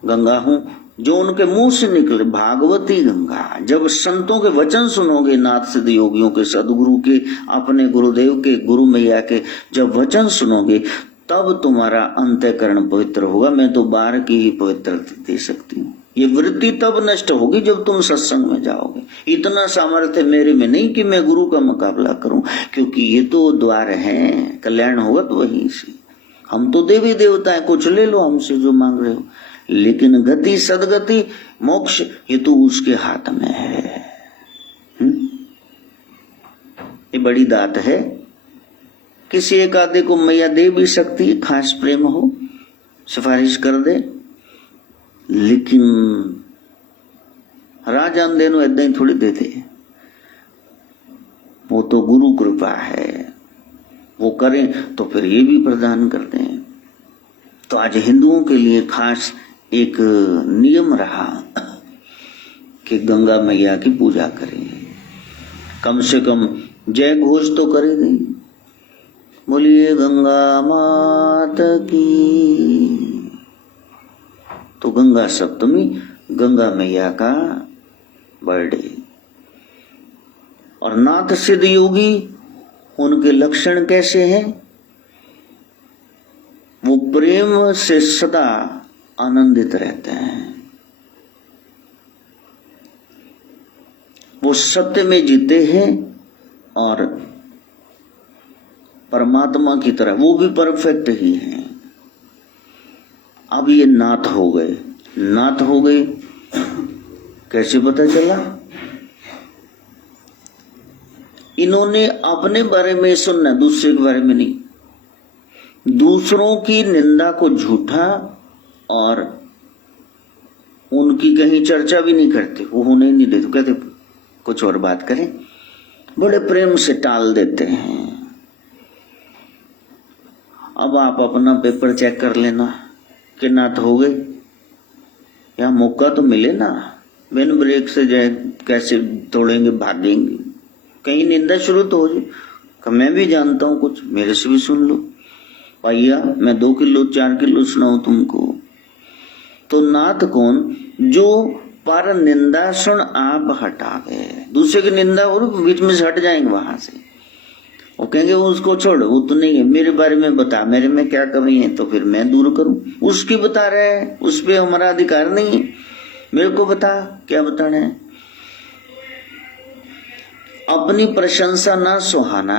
गंगा हूं, जो उनके मुंह से निकले भागवती गंगा। जब संतों के वचन सुनोगे, नाथ सिद्ध योगियों के, सदगुरु के, अपने गुरुदेव के, गुरु मैया के जब वचन सुनोगे, तब तुम्हारा अंतःकरण पवित्र होगा। मैं तो बाहर की ही पवित्रता दे सकती हूँ। ये वृत्ति तब नष्ट होगी जब तुम सत्संग में जाओगे। इतना सामर्थ्य मेरे में नहीं कि मैं गुरु का मुकाबला करूं, क्योंकि ये तो द्वार है, कल्याण होगा तो वहीं से। हम तो देवी देवता है, कुछ ले लो हमसे जो मांग रहे हो, लेकिन गति, सदगति, मोक्ष, ये तो उसके हाथ में है। ये बड़ी दात है। किसी एक आदे को मैया दे भी सकती है, खास प्रेम हो, सिफारिश कर दे, लेकिन राजा देनो ऐदा ही थोड़ी दे दे। वो तो गुरु कृपा है, वो करें तो फिर ये भी प्रदान कर दें। तो आज हिंदुओं के लिए खास एक नियम रहा कि गंगा मैया की पूजा करें, कम से कम जय घोष तो करेंगे, बोलिए गंगा माता की। तो गंगा सप्तमी, गंगा मैया का बर्थडे। और नाथ सिद्ध योगी, उनके लक्षण कैसे हैं? वो प्रेम से सदा आनंदित रहते हैं, वो सत्य में जीते हैं, और परमात्मा की तरह वो भी परफेक्ट ही हैं। अब ये नाथ हो गए। नाथ हो गए कैसे पता चला? इन्होंने अपने बारे में सुनना, दूसरे के बारे में नहीं। दूसरों की निंदा को झूठा और उनकी कहीं चर्चा भी नहीं करते, वो होने ही नहीं देते। कहते कुछ और बात करें, बड़े प्रेम से टाल देते हैं। अब आप अपना पेपर चेक कर लेना कि नाथ हो गए, या मौका तो मिले ना। बिन ब्रेक से जाए कैसे तोड़ेंगे, भागेंगे, कहीं निंदा शुरू तो हो जाए। मैं भी जानता हूं कुछ, मेरे से भी सुन लो भैया, मैं 2 किलो 4 किलो सुनाऊं तुमको। तो नाथ कौन? जो पर निंदा सुन आप हटावे। दूसरे की निंदा और बीच में से हट जाएंगे वहां से, वो कहेंगे उसको छोड़, वो तो नहीं है, मेरे बारे में बता, मेरे में क्या कमी है तो फिर मैं दूर करूं। उसकी बता रहे हैं, उस पे हमारा अधिकार नहीं है, मेरे को बता क्या बताना है। अपनी प्रशंसा ना सुहाना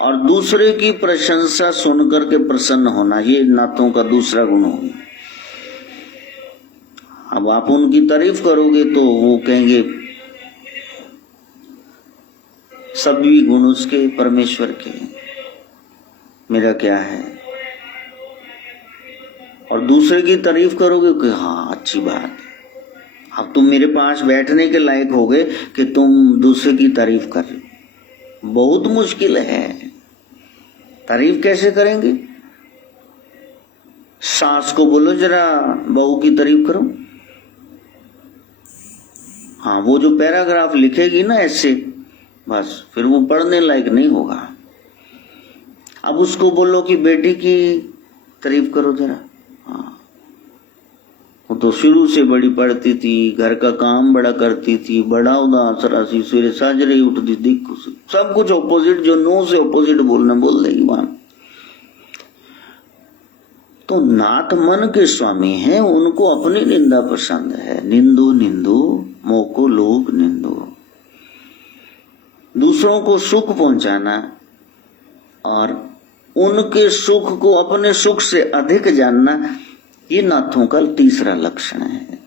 और दूसरे की प्रशंसा सुनकर के प्रसन्न होना, ये नाथों का दूसरा गुण होगा। अब आप उनकी तारीफ करोगे तो वो कहेंगे सभी गुण उसके परमेश्वर के, मेरा क्या है। और दूसरे की तारीफ करोगे कि हाँ अच्छी बात है, अब तुम मेरे पास बैठने के लायक हो गए कि तुम दूसरे की तारीफ कर रहे हो। बहुत मुश्किल है, तारीफ कैसे करेंगे। सास को बोलो जरा बहू की तारीफ करो, हाँ वो जो पैराग्राफ लिखेगी ना ऐसे, बस फिर वो पढ़ने लायक नहीं होगा। अब उसको बोलो कि बेटी की तारीफ करो जरा, हाँ वो तो शुरू से बड़ी पढ़ती थी, घर का काम बड़ा करती थी, बड़ा उदास राशि, सवेरे साजरे उठती थी, सब कुछ ऑपोजिट, जो नो से ऑपोजिट बोलना बोल देगी वहां। तो नाथ मन के स्वामी हैं, उनको अपनी निंदा पसंद है। निंदो निंदो मोको लोग निंदो, दूसरों को सुख पहुंचाना और उनके सुख को अपने सुख से अधिक जानना, ये नाथों का तीसरा लक्षण है।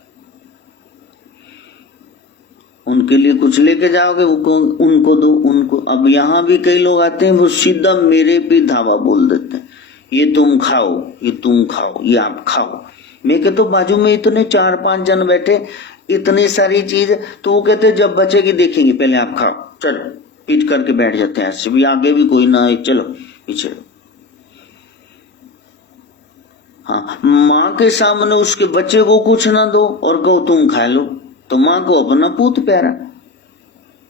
उनके लिए कुछ लेके जाओगे उनको दो, उनको। अब यहां भी कई लोग आते हैं, वो सीधा मेरे पे धावा बोल देते हैं, ये तुम खाओ, ये तुम खाओ, ये आप खाओ। मैं कहता तो बाजू में इतने 4-5 जन बैठे, इतनी सारी चीज, तो वो कहते जब बचेगी देखेंगे, पहले आप खाओ, चलो पीट करके बैठ जाते हैं। ऐसे भी आगे भी कोई ना आए, चलो पीछे। हाँ, माँ के सामने उसके बच्चे को कुछ ना दो और कहो तुम खा लो, तो माँ को अपना पूत प्यारा,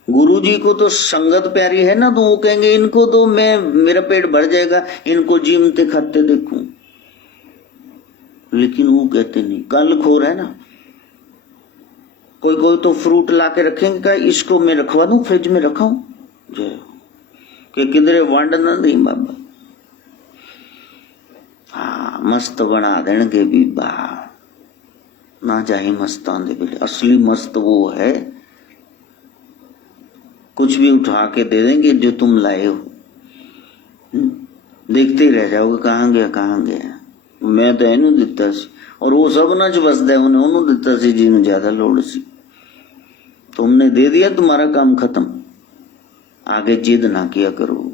गुरु जी को तो संगत प्यारी है ना, तो वो कहेंगे इनको तो मैं, मेरा पेट भर जाएगा, इनको जीमते खाते देखूं। लेकिन वो कहते नहीं, कल खोर है ना। कोई कोई तो फ्रूट ला के रखेंगे, क्या इसको मैं रखवा दूं, फ्रिज में रखाऊं कि किधरे वंड ना दी बाबा। हाँ मस्त बना देंगे बीबा, ना जाए मस्तान दे बेटे। असली मस्त वो है, कुछ भी उठा के दे देंगे जो तुम लाए हो, देखते ही रह जाओगे कहाँ गया कहाँ गया। मैं तो एनू दिता सी, और वो सब ना च बसदा है, उन्हें ओनू दिता सी जिन्हें ज्यादा लोड़ सी। तुमने दे दिया, तुम्हारा काम खत्म, आगे जिद ना किया करो।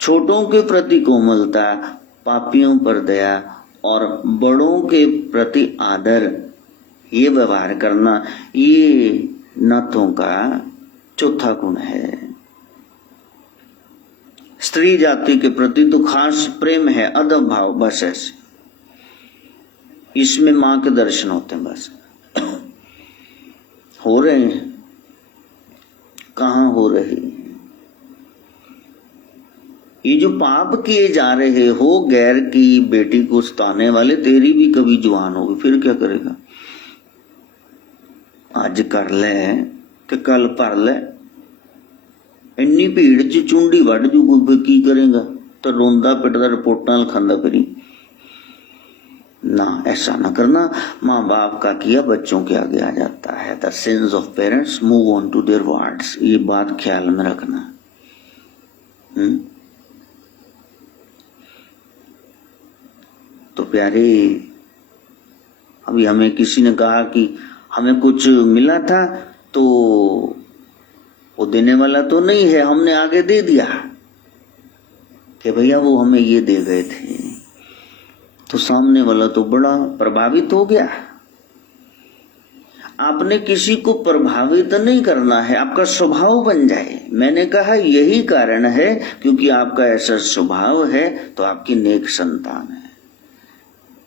छोटों के प्रति कोमलता, पापियों पर दया और बड़ों के प्रति आदर, ये व्यवहार करना, ये नाथों का चौथा गुण है। स्त्री जाति के प्रति तो खास प्रेम है, अदब भाव, बस ऐसे। इसमें मां के दर्शन होते हैं, बस हो रहे हैं, कहां हो रहे। ये जो पाप किए जा रहे हो, गैर की बेटी को सताने वाले, तेरी भी कभी जुबान होगी, फिर क्या करेगा। आज कर ले कि कल भर ले, इन्नी भीड़ च चुंडी वड़ जू, कोई की करेगा, तो रोंदा पिटदा रिपोर्टां लिखांदा फिरी। ना, ऐसा ना करना। माँ बाप का किया बच्चों के आगे आ जाता है। The sins of parents move on to their wards, ये बात ख्याल में रखना। तो प्यारे, अभी हमें किसी ने कहा कि हमें कुछ मिला था, तो वो देने वाला तो नहीं है, हमने आगे दे दिया कि भैया वो हमें ये दे गए थे, तो सामने वाला तो बड़ा प्रभावित हो गया। आपने किसी को प्रभावित नहीं करना है, आपका स्वभाव बन जाए। मैंने कहा यही कारण है, क्योंकि आपका ऐसा स्वभाव है तो आपकी नेक संतान है।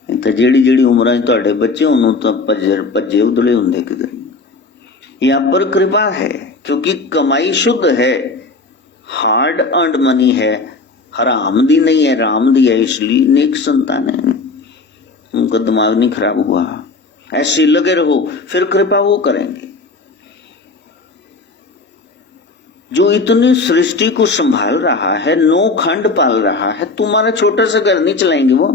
तो जेड़ी जेड़ी उम्र तुहाडे बच्चे उन्होंने तो भज्जे उधड़े होंगे किधर। यहाँ पर कृपा है, क्योंकि कमाई शुद्ध है, हार्ड अर्नड मनी है, हराम दी नहीं है, राम दी है, इसलिए नेक संतान है। उनका दिमाग नहीं खराब हुआ। ऐसे लगे रहो, फिर कृपा वो करेंगे। जो इतनी सृष्टि को संभाल रहा है, 9 खंड पाल रहा है, तुम्हारा छोटा सा घर नहीं चलाएंगे वो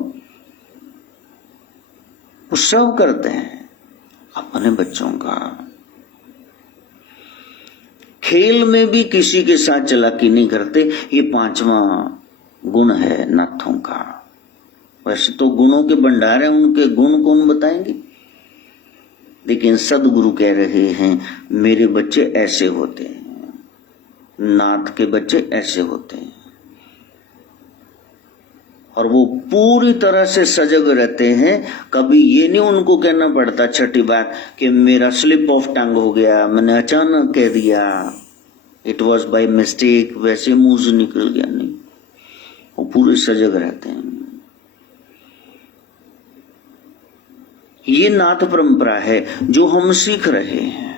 उत्सव करते हैं अपने बच्चों का। खेल में भी किसी के साथ चालाकी नहीं करते। ये 5वां गुण है नाथों का। वैसे तो गुणों के भंडार हैं, उनके गुण कौन बताएंगे, लेकिन सदगुरु कह रहे हैं मेरे बच्चे ऐसे होते हैं, नाथ के बच्चे ऐसे होते हैं। और वो पूरी तरह से सजग रहते हैं। कभी ये नहीं उनको कहना पड़ता छठी बात कि मेरा स्लिप ऑफ टंग हो गया, मैंने अचानक कह दिया, इट वॉज बाय मिस्टेक, वैसे मुंह से निकल गया, नहीं, वो पूरे सजग रहते हैं। ये नाथ परंपरा है जो हम सीख रहे हैं।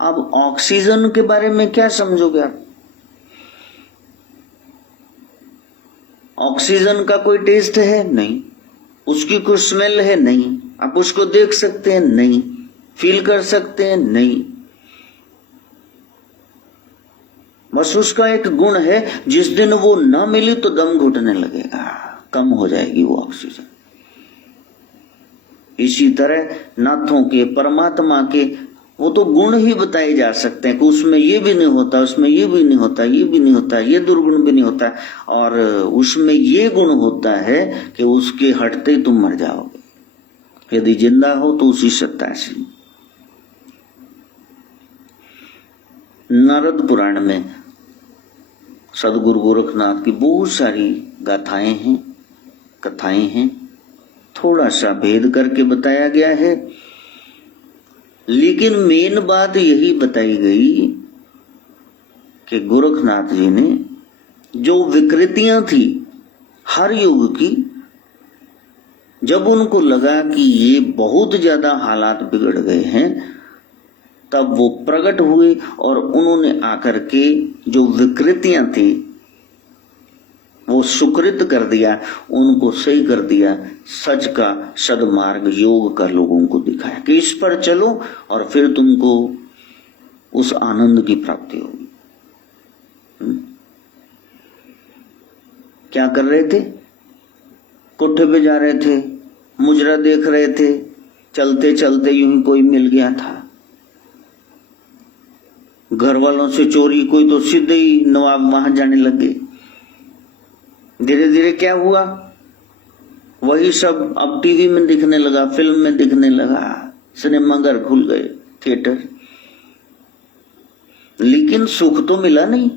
अब ऑक्सीजन के बारे में क्या समझोगे आप? ऑक्सीजन का कोई टेस्ट है? नहीं। उसकी कोई स्मेल है? नहीं। आप उसको देख सकते हैं? नहीं। फील कर सकते हैं? नहीं। बस उसका एक गुण है, जिस दिन वो ना मिली तो दम घुटने लगेगा, कम हो जाएगी वो ऑक्सीजन। इसी तरह नाथों के, परमात्मा के वो तो गुण ही बताए जा सकते हैं कि उसमें ये भी नहीं होता, उसमें ये भी नहीं होता, ये भी नहीं होता, ये दुर्गुण भी नहीं होता, और उसमें ये गुण होता है कि उसके हटते तुम मर जाओगे यदि जिंदा हो तो उसी सत्ता से। नारद पुराण में सदगुरु गोरखनाथ की बहुत सारी गाथाएं हैं, कथाएं हैं, थोड़ा सा भेद करके बताया गया है, लेकिन मेन बात यही बताई गई कि गोरखनाथ जी ने जो विकृतियां थी हर युग की, जब उनको लगा कि ये बहुत ज्यादा हालात बिगड़ गए हैं, तब वो प्रकट हुए और उन्होंने आकर के जो विकृतियां थी वो सुकृत कर दिया, उनको सही कर दिया, सच का सदमार्ग योग का लोगों को दिखाया कि इस पर चलो और फिर तुमको उस आनंद की प्राप्ति होगी। क्या कर रहे थे? कोठे पे जा रहे थे, मुजरा देख रहे थे, चलते चलते यूं ही कोई मिल गया था, घर वालों से चोरी, कोई तो सीधे ही नवाब वहां जाने लगे। धीरे धीरे क्या हुआ, वही सब अब टीवी में दिखने लगा, फिल्म में दिखने लगा, सिनेमाघर खुल गए, थिएटर। लेकिन सुख तो मिला नहीं,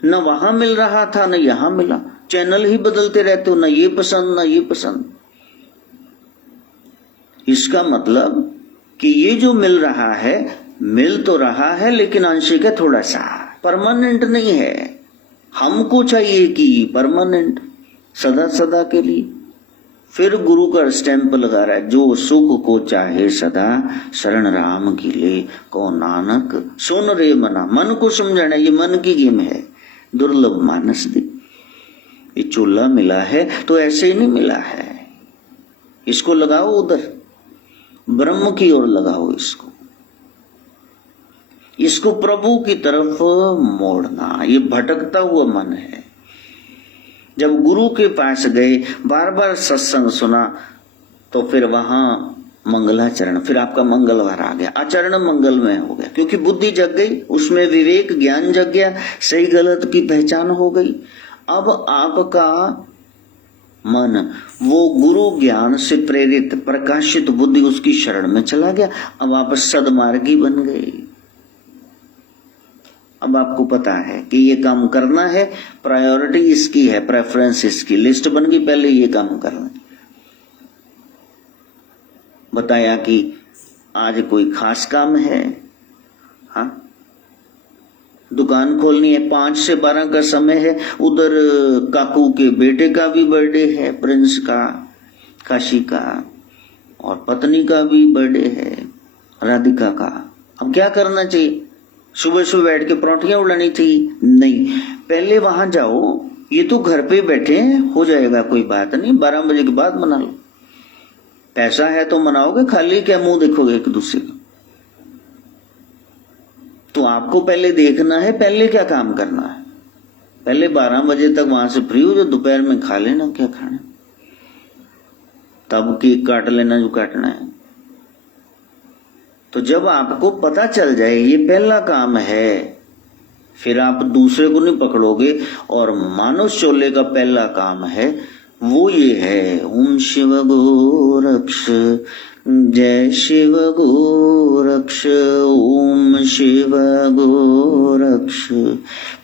न वहां मिल रहा था न यहां मिला। चैनल ही बदलते रहते हो, न ये पसंद न ये पसंद। इसका मतलब कि ये जो मिल रहा है, मिल तो रहा है लेकिन आंशिक है, थोड़ा सा, परमानेंट नहीं है। हमको चाहिए कि परमानेंट, सदा सदा के लिए। फिर गुरु का स्टैंप लगा रहा है, जो सुख को चाहे सदा, शरण राम की ले को नानक सुन रे मना। मन को समझाना, ये मन की गेम है, दुर्लभ मानस दी। ये चूल्हा मिला है तो ऐसे ही नहीं मिला है, इसको लगाओ उधर, ब्रह्म की ओर लगाओ इसको प्रभु की तरफ मोड़ना। ये भटकता हुआ मन है। जब गुरु के पास गए, बार बार सत्संग सुना, तो फिर वहां मंगलाचरण, फिर आपका मंगलवार आ गया, आचरण मंगलमय हो गया, क्योंकि बुद्धि जग गई, उसमें विवेक ज्ञान जग गया, सही गलत की पहचान हो गई। अब आपका मन वो गुरु ज्ञान से प्रेरित प्रकाशित बुद्धि उसकी शरण में चला गया। अब आप सदमार्गी बन गए। अब आपको पता है कि ये काम करना है, प्रायोरिटी इसकी है, प्रेफरेंस इसकी, लिस्ट बन गई, पहले ये काम करना है। बताया कि आज कोई खास काम है, हाँ, दुकान खोलनी है, 5 से 12 का समय है, उधर काकू के बेटे का भी बर्थडे है, प्रिंस का, काशी का, और पत्नी का भी बर्थडे है, राधिका का। अब क्या करना चाहिए? सुबह सुबह बैठ के परोठियां उड़ानी चाहिए? नहीं, पहले वहां जाओ, ये तो घर पे बैठे हैं, हो जाएगा, कोई बात नहीं, 12 बजे के बाद मना लो। पैसा है तो मनाओगे, खाली क्या मुंह देखोगे एक दूसरे का? आपको पहले देखना है पहले क्या काम करना है। पहले 12 बजे तक वहां से फ्री हो जो, दोपहर में खा लेना क्या खाना, तब केक काट लेना जो काटना है। तो जब आपको पता चल जाए ये पहला काम है, फिर आप दूसरे को नहीं पकड़ोगे। और मानुष चोले का पहला काम है वो ये है, ओम शिव गोरक्ष जय शिव गोरक्ष, ओम शिव गोरक्ष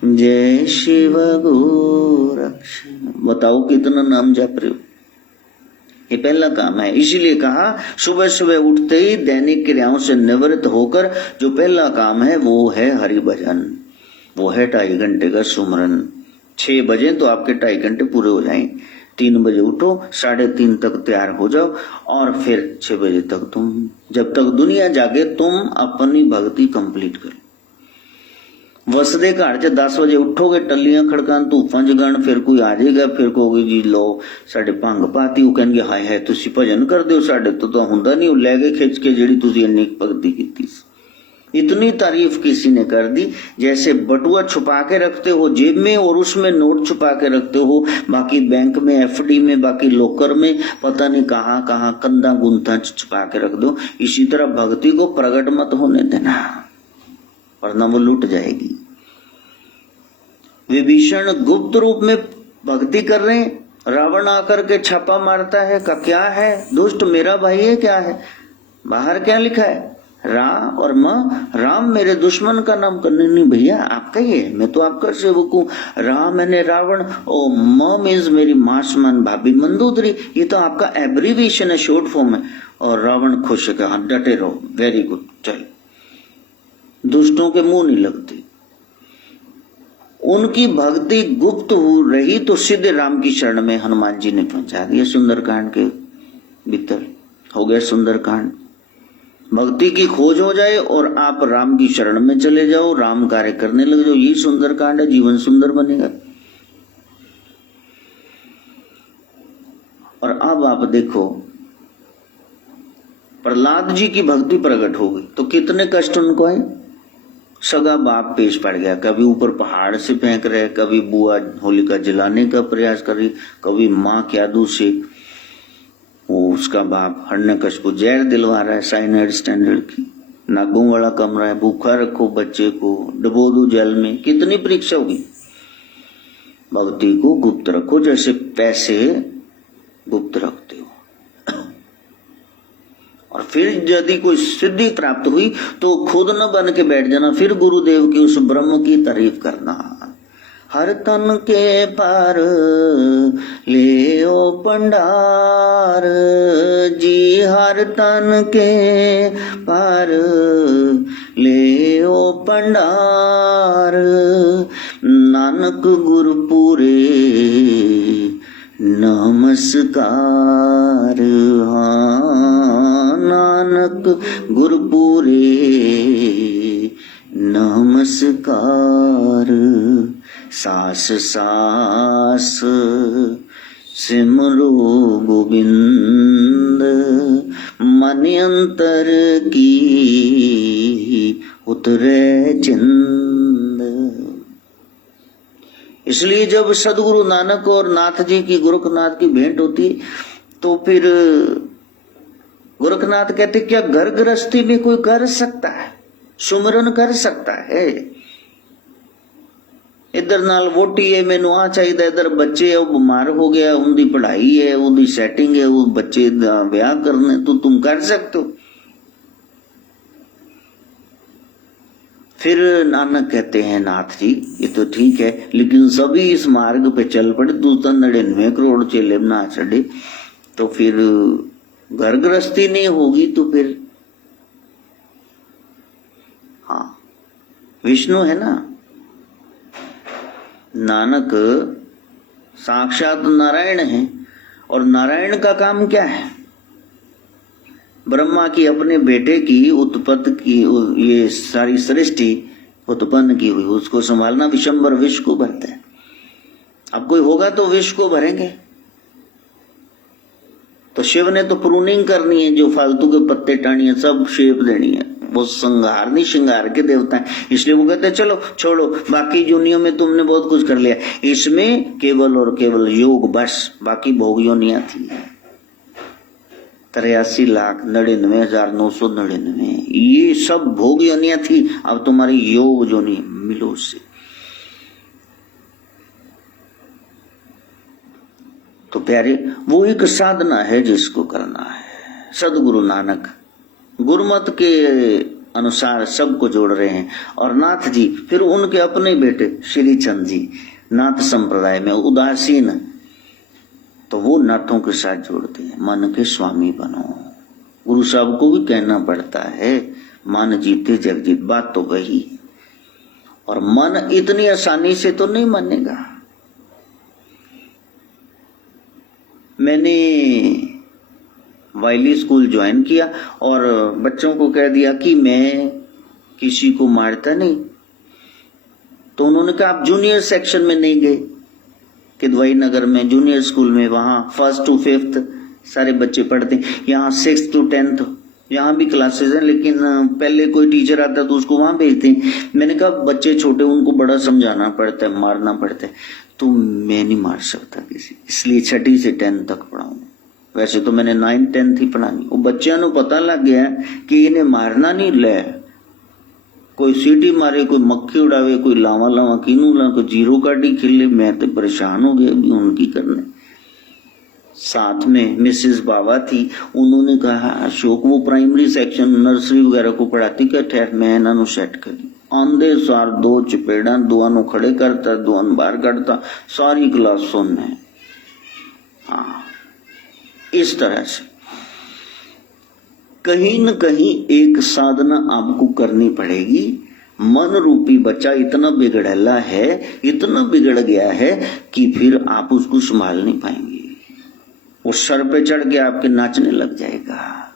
जय शिव गोरक्ष। बताओ कितना नाम जप रहे हो, ये पहला काम है। इसीलिए कहा सुबह सुबह उठते ही दैनिक क्रियाओं से निवृत्त होकर जो पहला काम है वो है हरि भजन, वो है 2.5 घंटे का सुमरन। 6 बजे तो आपके 2.5 घंटे पूरे हो जाएं। 3 बजे उठो, 3:30 तक तैयार हो जाओ और फिर 6 बजे तक तुम, जब तक दुनिया जागे तुम अपनी भक्ति कंप्लीट करो। वसदे घर च 10 बजे उठोगे, टल्लियां खड़कान धूफां जगान, फिर कोई आ जाएगा, फिर कहोगे जी लो साडे भंग पाती, वो कहेंगे हाय हाय तुसी भजन कर दो, साडे तो हुंदा नहीं, ले गए खिंच के जेड़ी तुसी इन्नी भक्ति कीती। इतनी तारीफ किसी ने कर दी, जैसे बटुआ छुपा के रखते हो जेब में और उसमें नोट छुपा के रखते हो, बाकी बैंक में, एफडी में, बाकी लॉकर में, पता नहीं कहां कहां कंधा गुंथा छुपा के रख दो। इसी तरह भक्ति को प्रकट मत होने देना, वरना वो लूट जाएगी। विभीषण गुप्त रूप में भक्ति कर रहे हैं, रावण आकर के छापा मारता है का क्या है, दुष्ट मेरा भाई है क्या है, बाहर क्या लिखा है रा और म, राम मेरे दुश्मन का नाम करने, नहीं भैया आपका ही है, मैं तो आपका सेवक हूँ। रा मैंने रावण और म मीन्स मेरी मां समान भाभी मंदोदरी, ये तो आपका एब्रीविएशन है, शॉर्ट फॉर्म है। और रावण खुश है, कहा डटे रहो, वेरी गुड, चल। दुष्टों के मुंह नहीं लगती। उनकी भक्ति गुप्त हो रही तो सीधे राम की शरण में हनुमान जी ने पहुंचा दिया। सुंदरकांड के भीतर हो गया सुंदरकांड। भक्ति की खोज हो जाए और आप राम की शरण में चले जाओ, राम कार्य करने लग जाओ, यही सुंदरकांड है, जीवन सुंदर बनेगा। और अब आप देखो प्रहलाद जी की भक्ति प्रकट हो गई तो कितने कष्ट उनको आए। सगा बाप पेश पड़ गया, कभी ऊपर पहाड़ से फेंक रहे, कभी बुआ होलिका जलाने का प्रयास कर रही, कभी माँ क्यादू से वो उसका बाप हिरण्यकशिपु जहर दिलवा रहा है, साइनाइड स्टैंडर्ड की, नागों वाला कमरा है, भूखा रखो बच्चे को, डबो दो जल में, कितनी परीक्षा होगी। भक्ति को गुप्त रखो जैसे पैसे गुप्त रखते हो। और फिर यदि कोई सिद्धि प्राप्त हुई तो खुद न बन के बैठ जाना, फिर गुरुदेव की उस ब्रह्म की तारीफ करना। हर तन के पार ले ओ पंडार जी, हर तन के पार ले ओ पंडार, नानक गुरपुरे नमस्कार। हाँ नानक गुरपुरे नमस्कार। सास सास सिमरो गोविंद, मन अंतर की उतरे चिंद। इसलिए जब सदगुरु नानक और नाथ जी की, गोरखनाथ की भेंट होती तो फिर गोरखनाथ कहते क्या घर गृहस्थी में कोई कर सकता है, सुमरन कर सकता है। इधर नाल वोटी है, मैनू आ चाहिए, इधर बच्चे है, वो बीमार हो गया, उनकी पढ़ाई है, उनकी सेटिंग है, वो बच्चे ब्याह करने, तो तुम कर सकते हो। फिर नानक कहते हैं नाथ जी ये तो ठीक है, लेकिन सभी इस मार्ग पे चल पड़े, तू तो 99 करोड़ चेले बना चढ़े, तो फिर घर गृहस्थी नहीं होगी तो फिर। हाँ विष्णु है ना, नानक साक्षात नारायण है, और नारायण का काम क्या है, ब्रह्मा की अपने बेटे की उत्पत्ति की, ये सारी सृष्टि उत्पन्न की हुई, उसको संभालना, विशंबर विश्व को भरता है। अब कोई होगा तो विश्व को भरेंगे। तो शिव ने तो प्रूनिंग करनी है, जो फालतू के पत्ते टाणी है सब शेप देनी है, वो श्रृंगार नहीं, श्रृंगार के देवता है, इसलिए वो कहते हैं चलो छोड़ो, बाकी योनियों में तुमने बहुत कुछ कर लिया, इसमें केवल और केवल योग बस, बाकी भोग योनियां थी 83,99,999, ये सब भोग योनियां थी। अब तुम्हारी योग योनि मिलो उससे। तो प्यारे, वो एक साधना है जिसको करना है। सदगुरु नानक गुरुमत के अनुसार सबको जोड़ रहे हैं। और नाथ जी फिर उनके अपने बेटे श्री चंद जी नाथ संप्रदाय में उदासीन, तो वो नाथों के साथ जोड़ते हैं, मन के स्वामी बनो। गुरु साहब को भी कहना पड़ता है, मन जीते जग जीत, बात तो वही। और मन इतनी आसानी से तो नहीं मानेगा। मैंने वाइली स्कूल ज्वाइन किया और बच्चों को कह दिया कि मैं किसी को मारता नहीं, तो उन्होंने कहा आप जूनियर सेक्शन में नहीं गए? किदवाई नगर में जूनियर स्कूल में, वहां 1st to 5th सारे बच्चे पढ़ते हैं, यहाँ 6th to 10th यहाँ भी क्लासेस हैं, लेकिन पहले कोई टीचर आता तो उसको वहां भेजते हैं। मैंने कहा बच्चे छोटे, उनको बड़ा समझाना पड़ता है, मारना पड़ता है, तो मैं नहीं मार सकता किसी, इसलिए 6ठी से 10th तक पढ़ाऊंगा। वैसे तो मैंने 9th 10th ही पढ़ानी। वो बच्चों को पता लग गया कि इन्हें मारना नहीं, ले कोई सीटी मारे, कोई मक्खी उड़ावे, कोई लावा लावा कीनू ला, कोई जीरो काटी खिले, मैं तो परेशान हो गया भी उनकी करने। साथ में मिसेस बाबा थी, उन्होंने कहा अशोक वो प्राइमरी सेक्शन नर्सरी वगैरह को पढ़ाती, क्या ठहर मैं इन्हों सेट करी। आंधे सार 2 चपेड़ा, दोनों खड़े करता, दोनों बाहर करता, सारी क्लास सुनने। हाँ, इस तरह से कहीं न कहीं एक साधना आपको करनी पड़ेगी। मन रूपी बच्चा इतना बिगड़ेला है, इतना बिगड़ गया है कि फिर आप उसको संभाल नहीं पाएंगे। वो सर पे चढ़ के आपके नाचने लग जाएगा।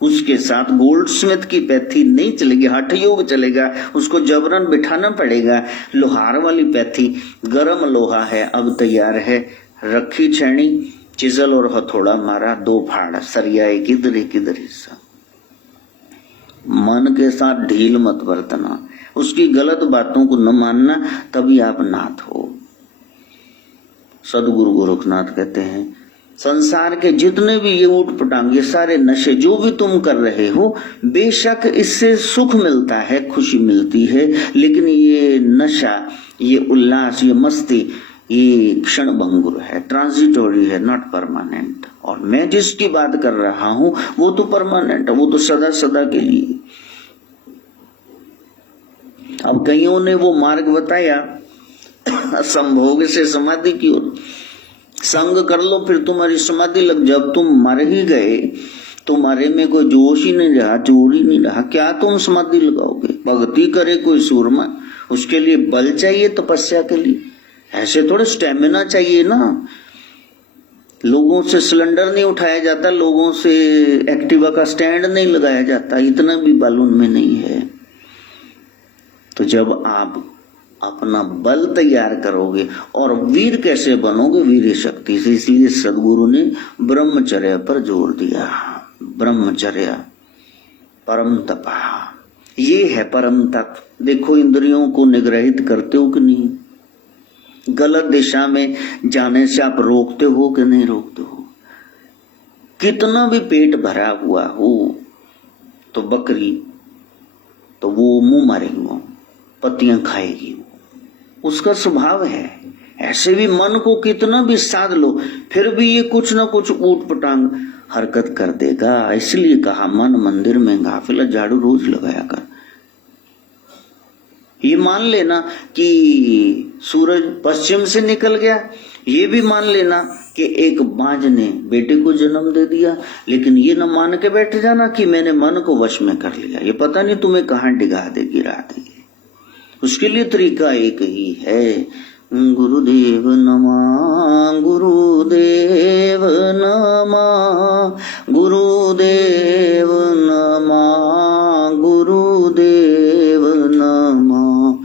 उसके साथ गोल्डस्मिथ की पैथी नहीं चलेगी, हठ योग चलेगा, उसको जबरन बिठाना पड़ेगा। लोहार वाली पैथी, गरम लोहा है, अब तैयार है, रखी छेनी, चिजल और हथौड़ा मारा, 2 फाड़, सरिया एक इधर एक इधर हिस्सा। मन के साथ ढील मत बरतना, उसकी गलत बातों को न मानना, तभी आप नाथ हो। सदगुरु गोरखनाथ कहते हैं संसार के जितने भी ये ऊट पटांग, ये सारे नशे जो भी तुम कर रहे हो, बेशक इससे सुख मिलता है, खुशी मिलती है, लेकिन ये नशा, ये उल्लास, ये मस्ती, ये क्षण भंगुर है, ट्रांजिटोरी है, नॉट परमानेंट। और मैं जिसकी बात कर रहा हूं वो तो परमानेंट है, वो तो सदा सदा के लिए। अब कईयों ने वो मार्ग बताया संभोग से समाधि की ओर, संग कर लो फिर तुम्हारी समाधि लग। जब तुम मर ही गए, तुम्हारे में कोई जोश ही नहीं रहा, जोर ही नहीं रहा, क्या तुम समाधि लगाओगे? भक्ति करे कोई सूरमा, उसके लिए बल चाहिए, तपस्या के लिए ऐसे थोड़े स्टेमिना चाहिए ना। लोगों से सिलेंडर नहीं उठाया जाता, लोगों से एक्टिवा का स्टैंड नहीं लगाया जाता, इतना भी बल उनमें नहीं है। तो जब आप अपना बल तैयार करोगे, और वीर कैसे बनोगे? वीर शक्ति से। इसलिए सदगुरु ने ब्रह्मचर्य पर जोर दिया। ब्रह्मचर्य परम तपा, ये है परम तप। देखो इंद्रियों को निग्रहित करते हो कि नहीं? गलत दिशा में जाने से आप रोकते हो कि नहीं रोकते हो? कितना भी पेट भरा हुआ हो तो बकरी तो वो मुंह मारेगी, पत्तियां खाएगी, उसका स्वभाव है। ऐसे भी मन को कितना भी साध लो, फिर भी ये कुछ ना कुछ ऊट पटांग हरकत कर देगा। इसलिए कहा मन मंदिर में गाफिला, झाड़ू रोज लगाया कर। ये मान लेना कि सूरज पश्चिम से निकल गया, ये भी मान लेना कि एक बाज ने बेटे को जन्म दे दिया, लेकिन ये न मान के बैठ जाना कि मैंने मन को वश में कर लिया। ये पता नहीं तुम्हें कहाँ डिगा दे, गिरा देगी। उसके लिए तरीका एक ही है, गुरुदेव नमः, गुरुदेव नमः, गुरुदेव नमः, गुरुदेव नमः,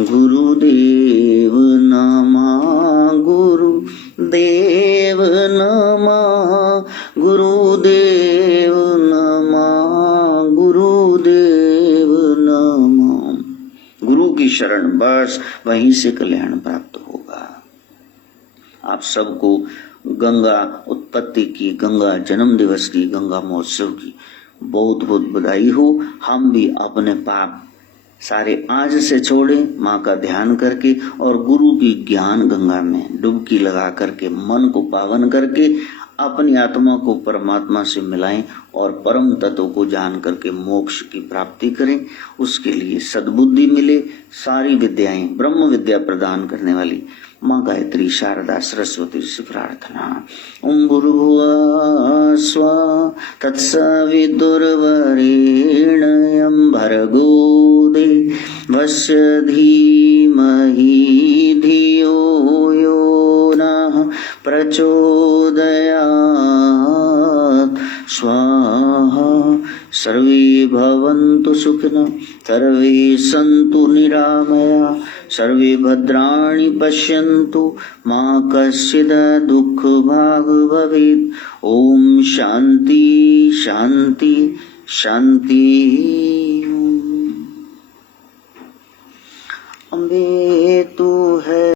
गुरुदेव नमः, गुरुदेव नमः, गुरुदेव नमः, गुरुदेव की शरण, बस वहीं से कल्याण प्राप्त होगा। आप सबको गंगा उत्पत्ति की, गंगा जन्म दिवस की, गंगा महोत्सव की बहुत बहुत बधाई हो। हम भी अपने पाप सारे आज से छोड़ें, माँ का ध्यान करके और गुरु की ज्ञान गंगा में डुबकी लगा करके मन को पावन करके अपनी आत्मा को परमात्मा से मिलाएं और परम तत्व को जान करके मोक्ष की प्राप्ति करें। उसके लिए सद्बुद्धि मिले। सारी विद्याएं, ब्रह्म विद्या प्रदान करने वाली माँ गायत्री शारदा सरस्वती से प्रार्थना। ओम भूर्भुवः स्वः तत्सवितुर्वरेण्यं भर्गो देवस्य धीमहि धियो यो नः प्रचोदयात् स्वाहा। सर्वे भवन्तु सुखिनः, सर्वे सन्तु निरामया, सर्वे भद्राणि पश्यन्तु, मा कश्चित् दुःखभाग् भवेत्। ओम शांति शांति शांति। अम्बे तू है